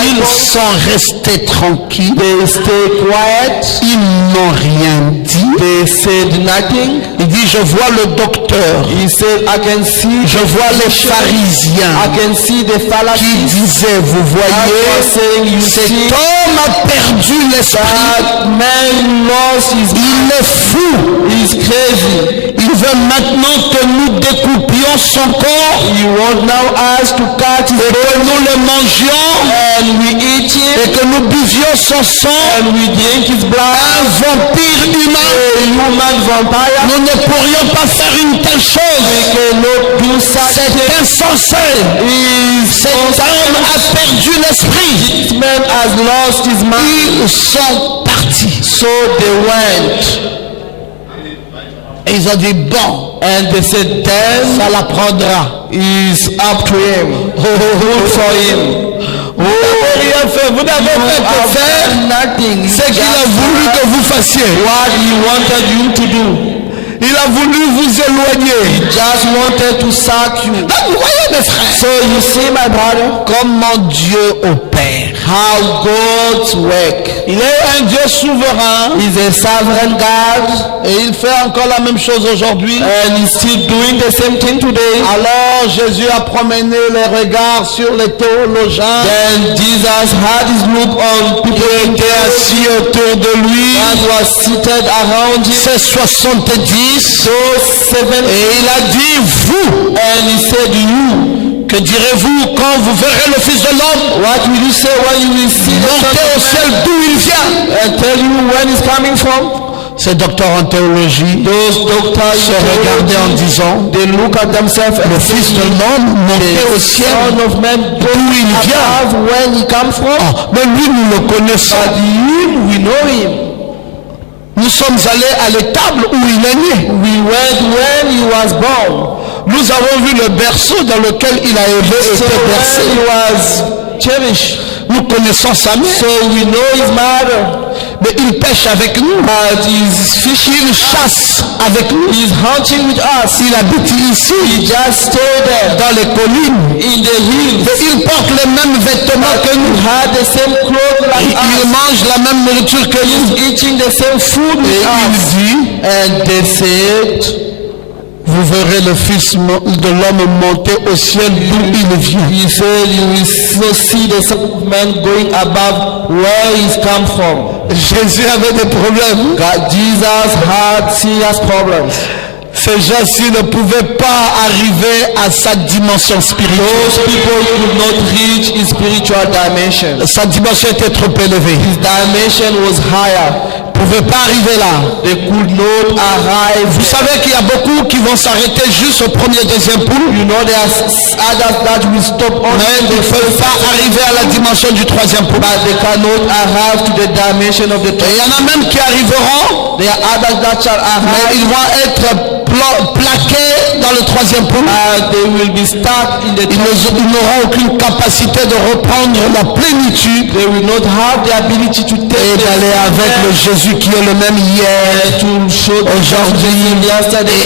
Ils sont restés tranquilles. They stay quiet. Ils n'ont rien dit. They said nothing. Il dit, je vois le docteur. He said, I can see. Je vois les pharisiens. I can see the Pharisees. Qui disaient, vous voyez, cet homme a perdu l'esprit. Il est fou. He is crazy. Il veut maintenant que nous découpions son corps. He wants now us to cut his body. Et que nous le mangions. And we eat it. Et que nous buvions son sang. And we drink his blood. Un vampire humain. A human vampire. Nous ne pourrions pas faire une telle chose. We cannot do such. C'est insensé. Cet homme a perdu l'esprit. This man has lost his mind. Ils sont partis. So they went. Et ils ont dit bon, and they said then ça l'apprendra. Is up to him. Good for him. Vous n'avez fait que faire ce qu'il a voulu que vous fassiez. What he wanted you to do. Il a voulu vous éloigner. He just wanted to sack you. Donc, vous voyez mes frères. So you see my brother. Comment Dieu opère. How God's work. Il est un Dieu souverain. He's a sovereign God. Et il fait encore la même chose aujourd'hui. And he's still doing the same thing today. Alors Jésus a promené les regards sur les théologiens. Then Jesus had his look on people qui étaient assis autour de lui. And was seated around him. C'est 70. So 7. Et il a dit vous. And he said you. Que direz-vous quand vous verrez le Fils de l'homme? What will you say when you will see monter au ciel d'où il vient? And tell you when he's coming from. Ces docteurs en théologie se regardaient en disant, they look at themselves, le Fils de l'homme monter au ciel d'où il vient. When he comes from. Oh, mais lui nous le connaissons. But him, we know him. Nous sommes allés à l'étable où il est né. We went when he was born. Nous avons vu le berceau dans lequel il a été bercé. He was cherished. Nous connaissons sa mère. So we know his mother. Mais il pêche avec nous. But he's fishing. Il chasse avec nous. He's hunting with us. Il habite ici. He just stayed there. Dans les collines. In the hills. Et il porte les mêmes vêtements que nous. He had the same clothes like us. Il mange la même nourriture que nous. He's eating the same food with us. Il dit, and they said, vous verrez le Fils de l'homme monter au ciel d'où il vient. He said, you will see the Son of Man going above where he's come from. Jésus avait des problèmes. God, Jesus had serious problems. Ces gens-ci ne pouvaient pas arriver à sa dimension spirituelle. Those people could not reach his spiritual dimension. Sa dimension était trop élevée. His dimension was higher. Ils ne pouvaient pas arriver là. They could not arrive. Vous savez qu'il y a beaucoup qui vont s'arrêter juste au premier, deuxième poule. You know there are others that will stop on. Mais ils ne peuvent pas arriver à la dimension du troisième poule. But they cannot arrive to the dimension of the Et il y en a même qui arriveront. There are others that shall Mais arrive. ils vont être plaqués dans le troisième poule. They will be stuck in the Ils n'auront aucune capacité de reprendre la plénitude They will not have the ability to take et d'aller avec le Jésus qui est le même hier, aujourd'hui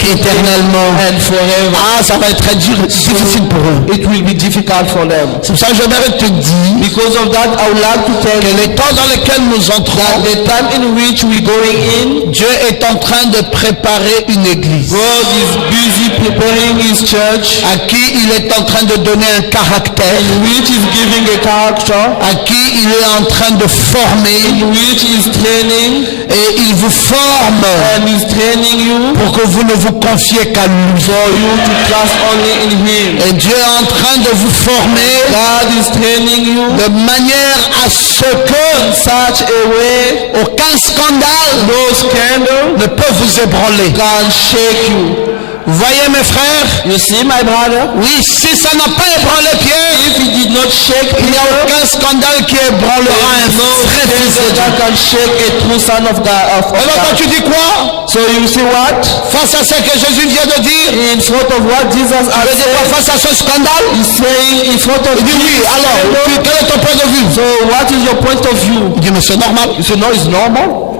et éternellement. and forever. Ah, ça va être très difficile pour eux. It will be difficult for them. C'est pour ça que j'aimerais te dire Because of that, I would like to tell que you les temps dans lesquels nous that entrons, the time in which we're going in, Dieu est en train de préparer une église God is busy preparing His church, à qui il est en train de donner un caractère, which is giving a character, à qui il est en train de former, which is training, et il vous forme and is training you pour que vous ne vous confiez qu'à lui. for you to trust only in Him. Et Dieu est en train de vous former God is training you de manière à ce que such a way aucun scandale no scandal ne peut vous ébranler. can shake you. Vous voyez mes frères? You see, my brother? Oui, si ça n'a pas ébranlé Pierre, If it did not shake il n'y a Peter, aucun scandale qui ébranlera un no vrai fils de scandal Dieu. that can shake a true son of God. Alors quand tu dis quoi? So you see what? Face à ce que Jésus vient de dire, In front of what Jesus je has veux dire quoi said, face à ce scandale? he's saying in front of Il dit oui, alors, quel est ton point de vue? So what is your point of view? Il dit mais c'est normal. You say no, it's normal.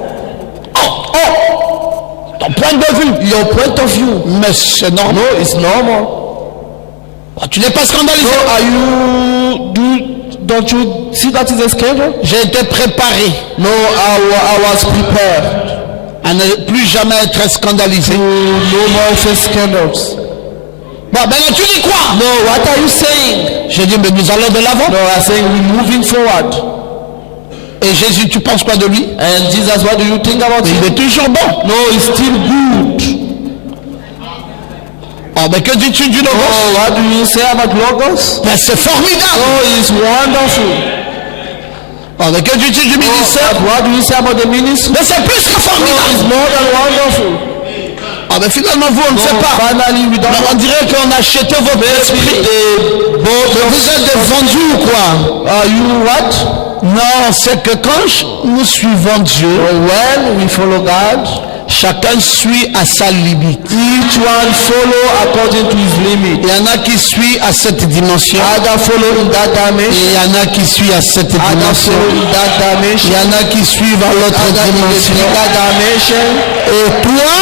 Ton point de vue. Your point of view. Mais c'est normal. No, it's normal. Tu n'es pas scandalisé. So are you don't you see that is a scandal? J'ai été préparé No, I was prepared à ne plus jamais être scandalisé. to no more face scandals. Bon, maintenant tu dis quoi? No, what are you saying? J'ai dit mais nous allons de l'avant. No, I'm saying we're moving forward. Et Jésus, tu penses quoi de lui? And Jesus, what do you think about Il him? est toujours bon. No, he's still good. Ah, mais que dis-tu du Logos? Oh, what do you say about Logos? Ben, c'est formidable. Oh, he's wonderful. Ah, mais que dis-tu du Oh, ministère? but what do you say about the ministry? Mais c'est plus que Oh, formidable. it's more than wonderful. Ah, mais finalement, vous, on ne sait No, pas. finally, we don't Mais on dirait qu'on a acheté votre esprit. Mais vous êtes des vendus ou quoi? Are you what? Non, c'est que quand nous suivons Dieu, When we follow God, chacun suit à sa limite. each one follow according to his limit. Il y en a qui suit à cette dimension. Other follow in that Et dimension. il y en a qui suit à cette Other dimension. follow in that Il dimension. y en a qui suivent à l'autre Other in the dimension. bigger dimension. Et toi,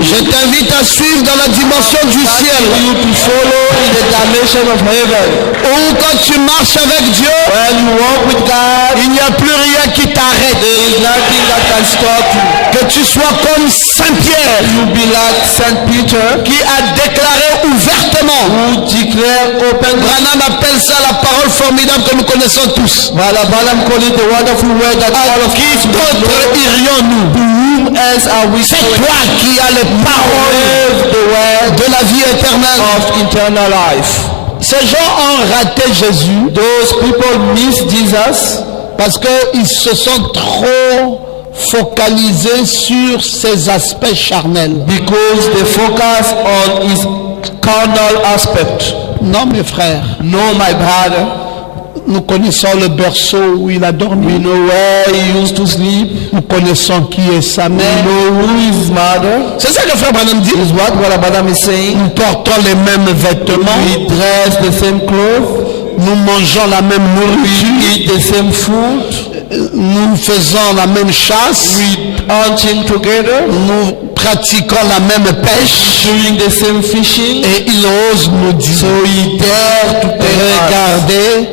je t'invite à suivre dans la dimension du ciel. You to follow in the dimension of heaven. Où quand tu marches avec Dieu, When you walk with God, il n'y a plus rien qui t'arrête. there is nothing that can stop you. Que tu sois comme Saint Pierre, You be like Saint Peter, qui a déclaré ouvertement. who declare openly. Branham appelle ça la parole formidable que nous connaissons tous. Voilà, Balaam call it the wonderful word that all À of qui us d'autre know. irions-nous? Whom else are we C'est going? toi qui as les paroles Live the word de la vie éternelle. of eternal life. Ces gens ont raté Jésus Those people miss Jesus parce qu'ils se sont trop focalisés sur ses aspects charnels. because they focus on his carnal aspect. Non, mes frères, No, my brother. nous connaissons le berceau où il a dormi. We know where he used to sleep. Nous connaissons qui est sa We mère. know who is his mother. C'est ça que frère Branham dit. Is what Madam is saying. Nous portons les mêmes vêtements. We dress the same clothes. Nous mangeons la même We nourriture. eat the same food. Nous faisons la même chasse. We hunting together. Nous pratiquons la même pêche. Doing the same fishing. Et il ose nous dire, So he dare to tell us, regardez,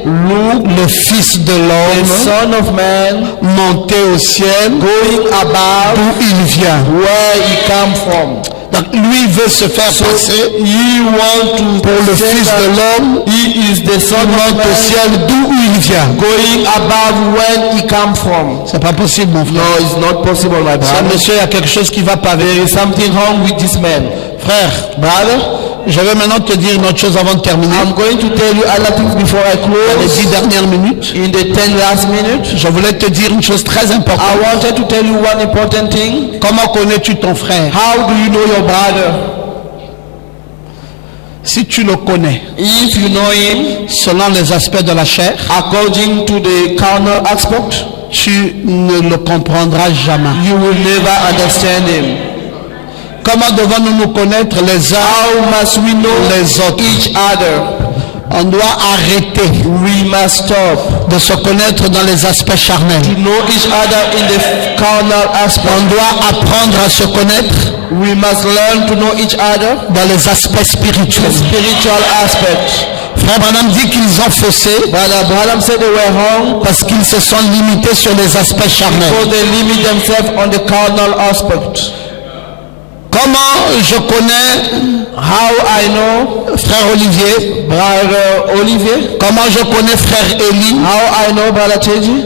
le Fils de the l'homme Son of Man monter au ciel, going above d'où il vient. where he come from. Donc lui veut se faire passer pour le Fils de l'homme. He is the Son Il of monte au Man, ciel d'où il vient. going above where he come from. C'est pas possible, mon frère. No, it's not possible, my Ce brother. monsieur, il y a quelque chose qui va pas avec. There is something wrong with this man. Frère, Brother, je vais maintenant te dire une autre chose avant de terminer. I'm going to tell you other things before I Les close. 10 dernières minutes, In the 10 last minutes, je voulais te dire une chose très I importante. wanted to tell you one important thing. Comment connais-tu ton frère? How do you know your brother? Si tu le connais, If you know him selon les aspects de la chair, according to the carnal aspect, tu ne le comprendras jamais. you will never understand him. Comment devons-nous nous connaître les uns How must we know les autres? each other? On doit arrêter We must stop de se connaître dans les aspects charnels. to know each other in the carnal aspect. On doit apprendre à se connaître We must learn to know each other dans les aspects spirituels. spiritual aspect. Frère Branham dit qu'ils ont faussé Brother Branham said they were wrong parce qu'ils se sont limités sur les aspects charnels. because they limit themselves on the carnal aspect. Comment je connais How I know frère Olivier? Brother Olivier? Comment je connais frère Élie? How I know Brother Teji?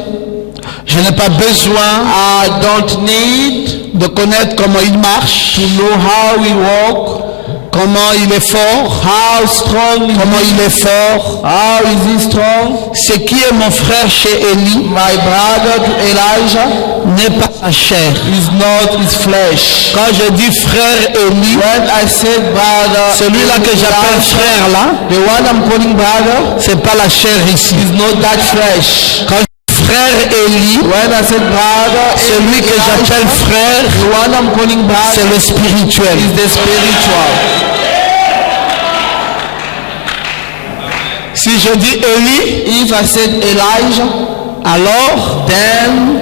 Je n'ai pas besoin I don't need de connaître comment il marche, to know how we walk, comment il est fort, how strong comment il est fort. how is he strong. C'est qui est mon frère chez Élie My brother to Elijah n'est pas sa chair. is not his flesh. Quand je dis frère Élie, When I said brother, celui-là que j'appelle frère là, the one I'm calling brother c'est pas la chair ici. is not that flesh. Quand frère Élie, When I said brother, celui que j'appelle frère, the one I'm calling brother c'est le spirituel. is the spiritual. Si je dis Élie, If I said Elijah, alors then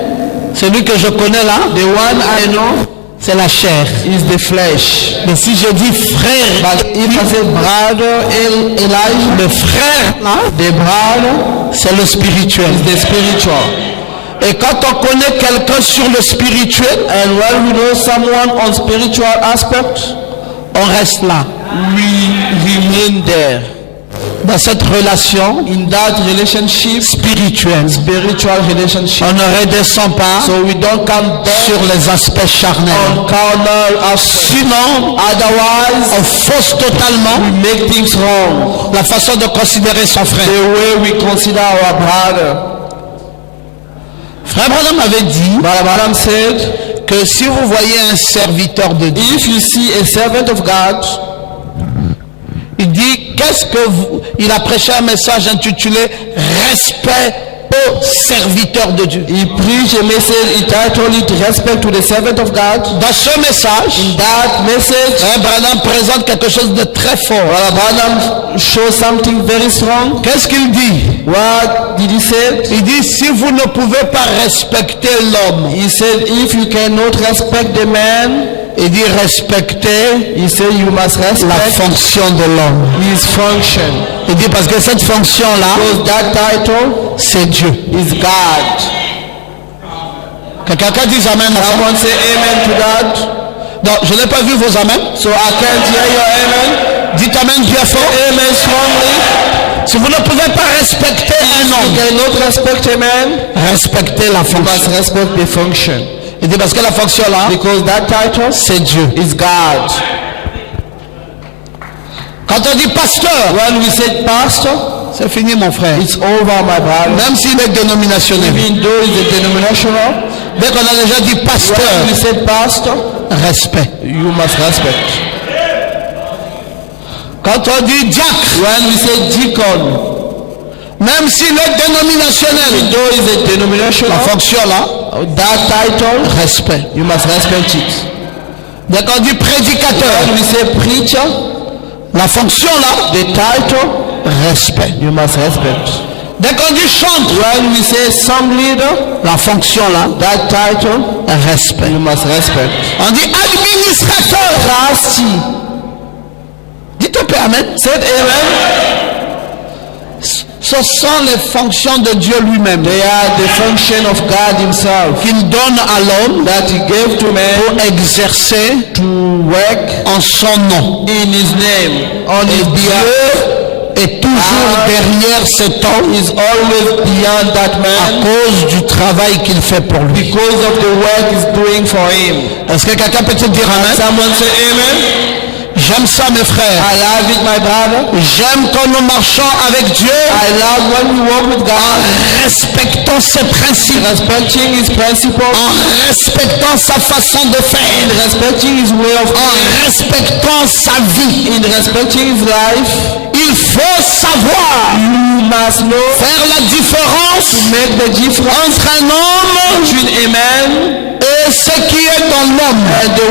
celui que je connais là, the one I know c'est la chair. is the flesh. Mais si je dis frère, But if I say brother Elijah, le frère là, the brother c'est le spirituel. is the spiritual. Et quand on connaît quelqu'un sur le spirituel, And when we know someone on spiritual aspect, on reste là. we remain there. Dans cette relation In that relationship, spirituelle, spiritual relationship. on ne redescend pas So we don't come back sur les aspects charnels. on carnal aspect. Sinon, Otherwise, on fausse totalement we make things wrong. la façon de considérer son frère. The way we consider our brother. Frère Branham avait dit Brother Branham said, que si vous voyez un serviteur de Dieu, if you see a servant of God, il dit qu'est-ce que vous... Il a prêché un message intitulé Respect aux serviteurs de Dieu. he preached a message entitled Respect to the servant of God. Dans ce message, In that message, Frère Branham présente quelque chose de très fort. Brother Branham shows something very strong. Qu'est-ce qu'il dit? What did he say? Il dit si vous ne pouvez pas respecter l'homme, He said, if you cannot respect the man, il dit respecter he said you must la respect fonction de l'homme. his function. Il dit parce que cette fonction-là, Because that title c'est Dieu. is God. Que quelqu'un dise amen. Someone say amen to that. Donc, je n'ai pas vu vos amens. So I can't hear your amen. Dites amen bien fort. Amen strongly. Si vous ne pouvez pas respecter un You homme, cannot respect a man, respectez la you must fonction. respect the function. Il dit parce que la fonction-là, Because that title c'est Dieu. is God. Quand on dit pasteur, When we say pastor, c'est fini mon frère. it's over, my brother. Même s'il est dénominationnel. Even though it's a denominational, Dès qu'on a déjà dit pasteur, when we say pastor, respect. you must respect. Quand on dit diacre, When we say deacon, même s'il est even dénominationnel, though it's a denominational, la fonction-là, that title, respect. you must respect it. Dès qu'on dit prédicateur, When we say preacher, la fonction-là, the title, respect. you must respect. Dès qu'on dit chante, When we say song leader, la fonction-là, that title, respect. you must respect. On dit administrateur. Trustee, Dites au Père amen. said amen. Ce sont les fonctions de Dieu lui-même. They are the function of God himself Qu'il donne à l'homme that he gave to man pour exercer to work en son nom. in his name, on his behalf. Dieu est toujours derrière cet homme Is always beyond that à man cause du travail qu'il fait pour lui. because of the work he's doing for him. Est-ce que quelqu'un peut-il dire amen? Someone say amen. J'aime ça, mes frères. I love it, my brother. J'aime quand nous marchons avec Dieu I love when we walk with en God, respectant ses principes, respecting his principles, en respectant sa façon de faire, respecting his way of en life, respectant sa vie. in respecting his life. Il faut savoir You must know, faire la différence make the difference entre un homme between a man et ce qui est dans l'homme. and the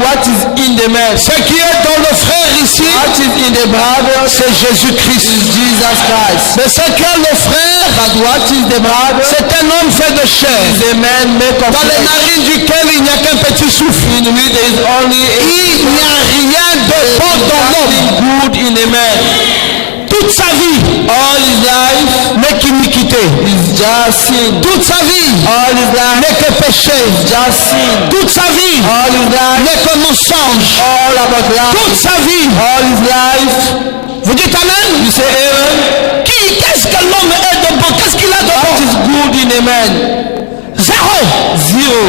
what is in the man. Ce qui est dans le frère ici, What is in the brother c'est Jésus-Christ. is Jesus Christ. Mais ce qu'est le frère, But what is the brother? c'est un homme fait de chair, The man made of dans les flesh, narines duquel il n'y a qu'un petit souffle. in which there is only Il n'y a rien de bon dans l'homme. good in a man. Toute sa vie All his life n'est qu'iniquité. is just sin. Toute sa vie All his life n'est que péché. is just sin. Toute sa vie All his life, n'est que mensonge. all about Toute life. sa vie. All his life. Vous dites amen? You say amen. Qu'est-ce que l'homme est de bon? Qu'est-ce qu'il a de What bon? is good in a man? Zéro. Zero.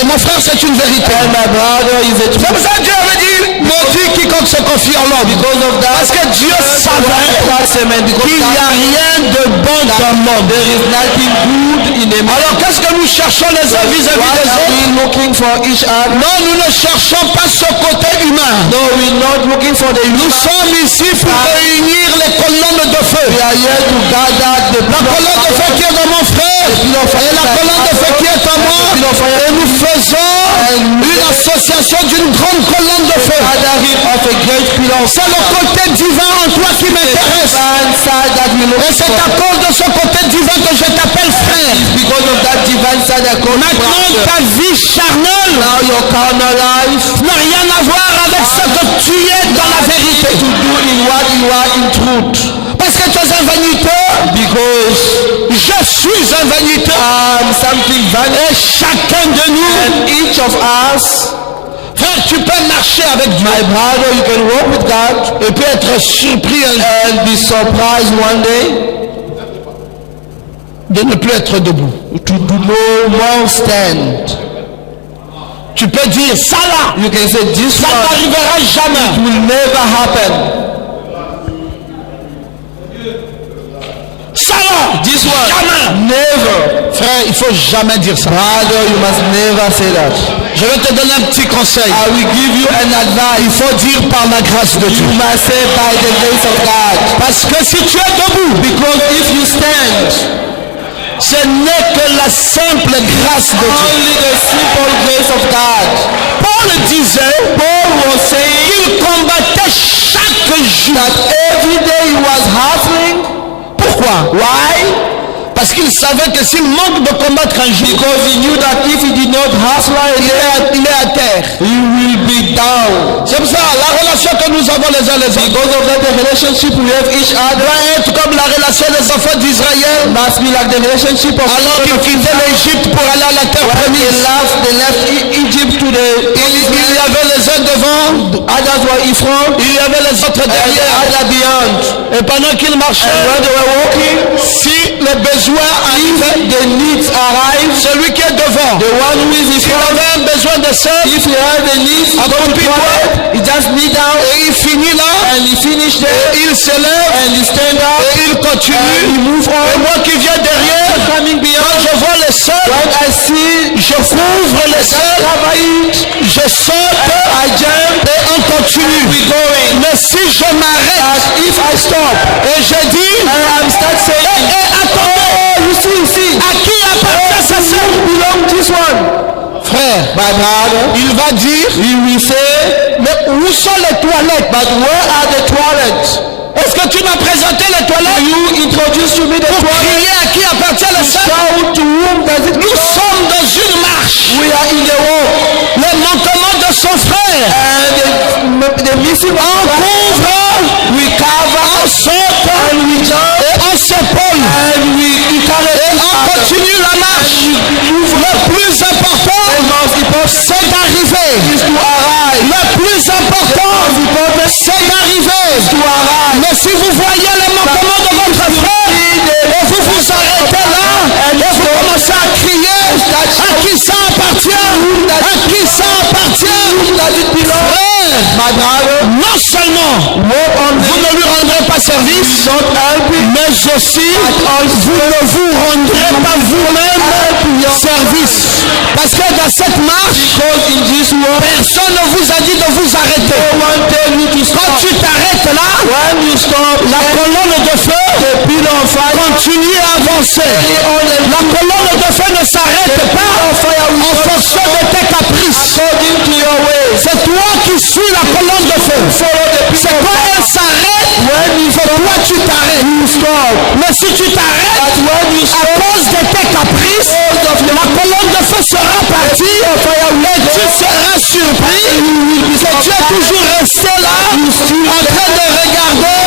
Et mon frère, c'est une vérité. And my brother is a C'est true. pour ça que Dieu avait dit, maudit quiconque se confie en l'homme. Because of that, Parce que Dieu savait because qu'il n'y a rien de bon dans l'homme. there is nothing good in a man. Alors qu'est-ce que nous cherchons les uns vis-à-vis Why des are autres? we looking for each other? Non, nous ne cherchons pas ce côté humain. No, we're not looking for the Nous human. sommes ici pour réunir les colonnes de feu. We are here to gather the La colonne de feu qui est dans mon frère et la colonne de feu qui est en moi. Et nous faisons une association d'une grande colonne de feu. gathering of a great pillar of C'est le côté divin en toi qui m'intéresse. divine side that we look Et c'est à for. cause de ce côté divin que je t'appelle frère. Because of that divine side that comes Maintenant, ta vie charnelle now your carnal life n'a rien à voir avec ce que tu es dans la vérité. to do in what you are in truth. Parce que tu es un vaniteux. Because Je suis un vaniteux. something vanished. Et chacun de nous, And each of us, frère, tu peux marcher avec Dieu. my brother, you can walk with God Et puis être surpris and be surprised one day de ne plus être debout. to do no more stand. Tu peux dire ça là, You can say this ça one n'arrivera jamais. will never happen. Ça là, This one jamais. never. Frère, il faut jamais dire ça. Brother, you must never say that. Je vais te donner un petit conseil. I will give you an Il advice. faut dire par la grâce de Dieu. You must say by the grace of God. Parce que si tu es debout, Because if you stand, ce n'est que la simple grâce de Dieu. only the simple grace of God. Paul disait, Paul was saying, qu'il combattait chaque jour. That every day he was hustling. Pourquoi? Why? Parce qu'il savait que s'il manque de combattre un jour, Because he knew that if he did not hustle, il est à terre. he will be down. C'est pour ça, la relation que nous avons les uns les autres Because of that, the relationship we have each other doit être comme la relation des enfants d'Israël. must be like the relationship of Alors qu'ils quittaient l'Égypte pour aller à la terre when they promise. left Egypt to the Il y avait les uns devant, others were in front il y avait les autres and the derrière. other beyond. Et pendant qu'ils marchaient, And when they were walking, si les besoins arrivaient, the needs arrive. celui qui est devant, The one who is in s'il front, avait un besoin de ça, if he has the needs, he go to the toilet, he just kneel down et il finit là, and he finish there et il se lève, and he stand up et il and he continue. move Et on. moi qui viens derrière, Coming quand beyond, je vois les sols, when I see je couvre les sols, cover it, je saute, I jump, et on continue. Mais si je m'arrête, if I stop et je dis, and I start saying, attendez, you see, à qui appartient ça seul? belong this one. Frère, My brother, il va dire, he will say, mais où sont les toilettes? but where are the toilets? Est-ce que tu m'as présenté les toilettes? You introduce to me the Pour toilet. crier à qui appartient le sol? Shout to whom does it Nous belong? sommes dans une marche. We are in the walk. Le manquement de son frère. And the missing On one, couvre, we cover on saute, and we jump et on se continues la marche, le plus important, c'est d'arriver. Le plus important, c'est d'arriver. Mais si vous voyez le manquement de votre frère, et vous vous arrêtez là, et vous commencez à crier, à qui ça appartient, à qui ça appartient, frère, non seulement vous ne lui rendrez pas service, mais aussi vous ne vous rendrez pas vous-même service. Parce que dans cette marche, personne ne vous a dit de vous arrêter. Quand tu t'arrêtes là, la colonne de feu continue à avancer. La colonne de feu ne s'arrête pas en fonction de tes caprices. C'est toi qui suis la colonne de feu. C'est quand elle s'arrête, c'est toi tu t'arrêtes. Mais si tu t'arrêtes à cause de tes caprices, la colonne de feu sera partie et tu seras surpris que tu es toujours resté là en train de regarder.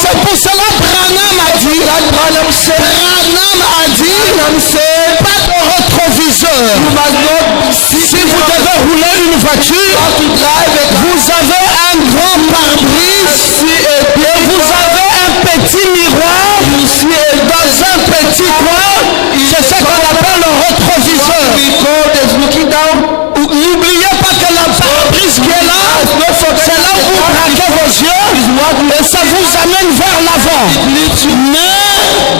C'est pour cela Branham a dit, pas de rétroviseur. Si vous devez rouler une voiture, vous avez un grand pare-brise et vous avez un petit miroir dans un petit coin. C'est ce qu'on appelle le rétroviseur. N'oubliez pas que la pare-brise qui est là, c'est là où vous braquez vos yeux et ça vous amène vers l'avant. Mais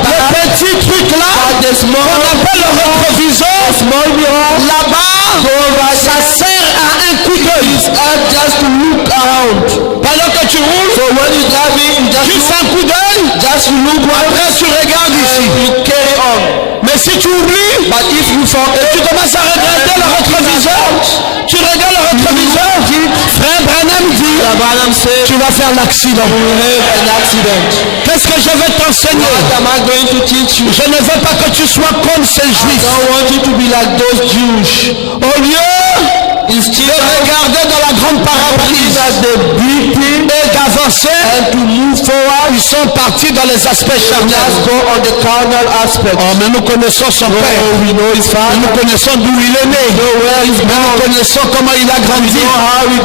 le petit truc là, qu'on appelle le rétroviseur, là-bas, ça sert à un coup d'œil. Pendant que tu roules, tu fais un coup d'œil, après tu regardes ici. Mais si tu oublies, et tu commences à regarder le rétroviseur, tu regardes le rétroviseur, frère Branham dit, tu vas faire l'accident. Qu'est-ce que je vais t'enseigner? Je ne veux pas que tu sois comme ces juifs. Au lieu de regarder dans la grande parabrise et d'avancer, ils sont partis dans les aspects charnels. Oh, mais nous connaissons son père, nous connaissons d'où il est né, nous connaissons comment il a grandi,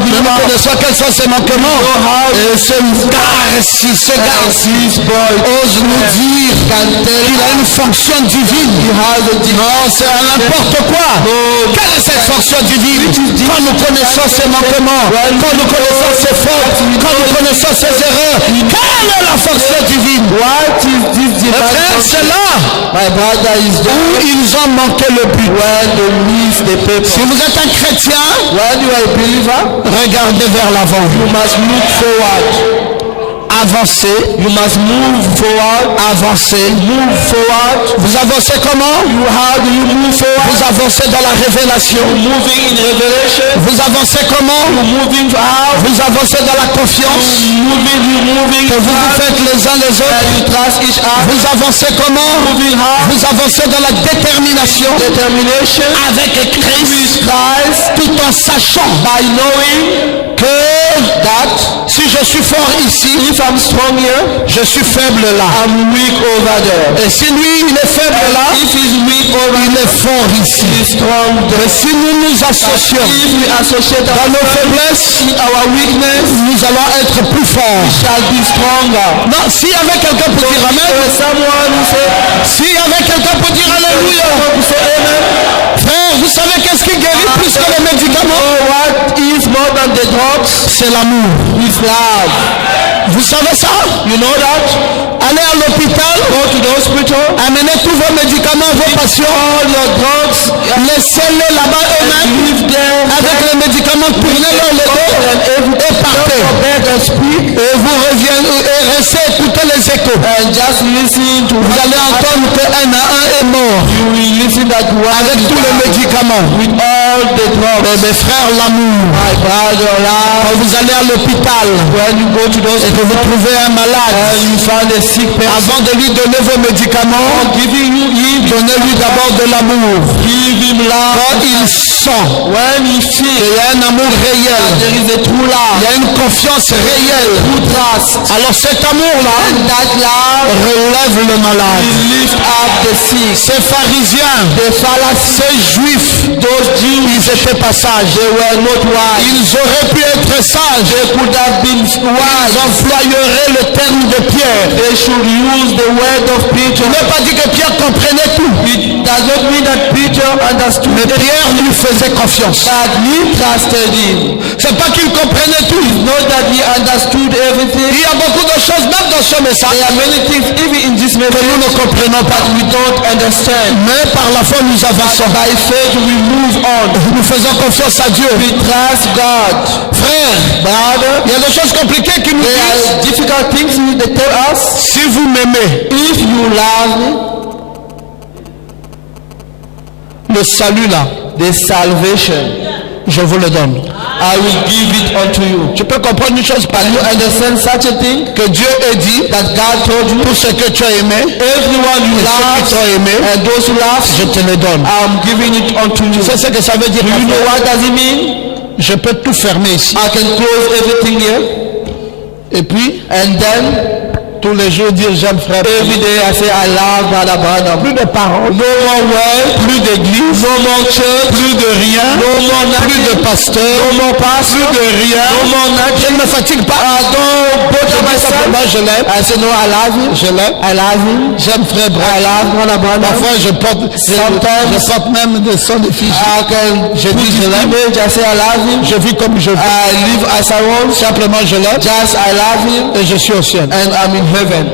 nous connaissons quels sont ses manquements. Et ce gars-ci ose nous dire qu'il a une fonction divine. Non, c'est à n'importe quoi. Quelle est cette fonction divine? Quand nous connaissons ses manquements, quand nous connaissons ses fautes, quand nous connaissons ses erreurs, quelle est la fonction divine? Frère, c'est là où ils ont manqué le but. Si vous êtes un chrétien, regardez vers l'avant. Avancez. You must move forward. Avancez. Move forward. Vous avancez comment? How do you move forward? Vous avancez dans la révélation. Moving in revelation. Vous avancez comment? Moving how? Vous avancez dans la confiance. Moving. Que vous vous faites les uns les autres. You trust each other. Vous avancez comment? Moving how? Vous avancez dans la détermination. Determination. Avec Christ. Tout en sachant. By knowing que si je suis fort ici, if I'm strong here, je suis faible là. I'm weak over there. Et si lui il est faible là, if he's weak over il est fort ici. He's strong there. Et si nous nous associons dans nos faiblesses, our weakness, nous allons être plus forts. We shall be stronger. Non, s'il y avait quelqu'un pour dire amen, s'il y avait quelqu'un pour dire alléluia, frère, vous savez qu'est-ce qui guérit plus que les médicaments? What is more than the drugs? C'est l'amour. With love. Vous savez ça? You know that? Allez à l'hôpital, go to the hospital, amenez tous vos médicaments, vos patients, all your drugs, laissez-les là-bas eux-mêmes, avec les médicaments, tournez-leur le dos et partez. Et vous reviennez et restez écouter les échos. And just listen to vous allez entendre qu'un à un est mort. You will listen that avec tous les médicaments. With all the drugs. Et mes frères, l'amour. My brother, love. Quand vous allez à l'hôpital, when you go to those et que vous trouvez un malade, you find a sick person, avant de lui donner vos médicaments, donnez-lui d'abord de l'amour. Give him love. Quand il sent when he qu'il feels y a un amour réel, there is a true il love, y a une confiance réelle, true trust, alors cet amour-là and that love relève le malade. will lift up the sick. Ces pharisiens, ces juifs, Those Jews, ils étaient pas sages. they were not wise. Ils auraient pu être sages. They could have been Ils wise. employeraient le terme de Pierre. They should use the word of Peter. Je n'ai pas dit que Pierre comprenait tout. It does not mean that Peter understood Mais it, Pierre lui faisait confiance. but he trusted him. C'est pas qu'il comprenait tout. Not that he understood everything. Il y a beaucoup de choses, même dans ce message, There are many things, even in this que nous message, ne comprenons pas. that we don't understand. Mais par la foi, nous avançons. By faith, we move on. Nous faisons confiance à Dieu. We trust God. Frère, Brother, il y a des choses compliquées qui nous there disent, are difficult things they tell us. si vous m'aimez, If you love me, le salut là, the salvation, je vous le donne. I will give it unto you. Tu peux comprendre une chose par Can you understand such a thing? que Dieu ait dit, That God told you, pour ce que tu as aimé, everyone you et ceux love, qui t'ont aimé, and those who love, je te les donne. I'm giving it unto you. C'est ce que ça veut dire. Do you know what does it mean? Je peux tout fermer ici. I can close everything here, Et puis, and then tous les jours dire j'aime frère. every day I say I love Brother Branham. Plus de paroles, No more word, plus d'église, no more church, plus de rien, no more plus nothing, de pasteur, no more pastor, plus de rien. no more Je nothing. ne me fatigue pas. I don't Je bother dis myself. simplement je l'aime. I say no, I love him. Je l'aime. I love him. J'aime frère I Branham. love Brother Branham. Parfois je porte même de son effigie. I can Je put dis his je l'aime. image. I say I love him. Je vis comme je veux. I live as I want. Simplement je l'aime. Just I love him, Et je suis au ciel. and I'm in heaven.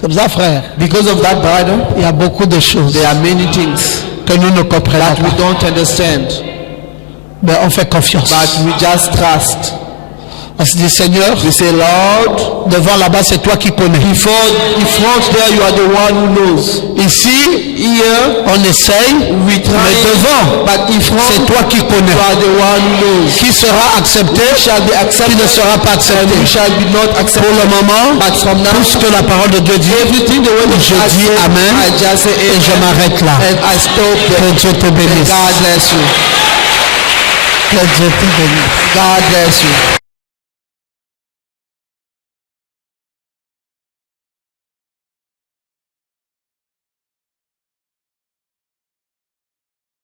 C'est ça frère. Because of that, brother, Il y a beaucoup de choses there are many things que nous ne comprenons that we pas. don't understand, Mais on fait confiance. but we just trust. On se dit Seigneur, We say, Lord, devant là-bas c'est toi qui connais. in front there you are the one who knows. Ici, Here on essaye, we try, mais devant, but in front c'est toi qui connais. you are the one who knows. Qui sera accepté, Shall be qui accepted, ne sera pas accepté. and we shall be not Pour accepted. le moment, But from now, tout ce que la parole de Dieu dit, everything the word of je God dis says, Amen I just say et je amen, m'arrête là. and I stop Que there. Dieu te And bénisse. God bless you. Que Dieu te bénisse. God bless you.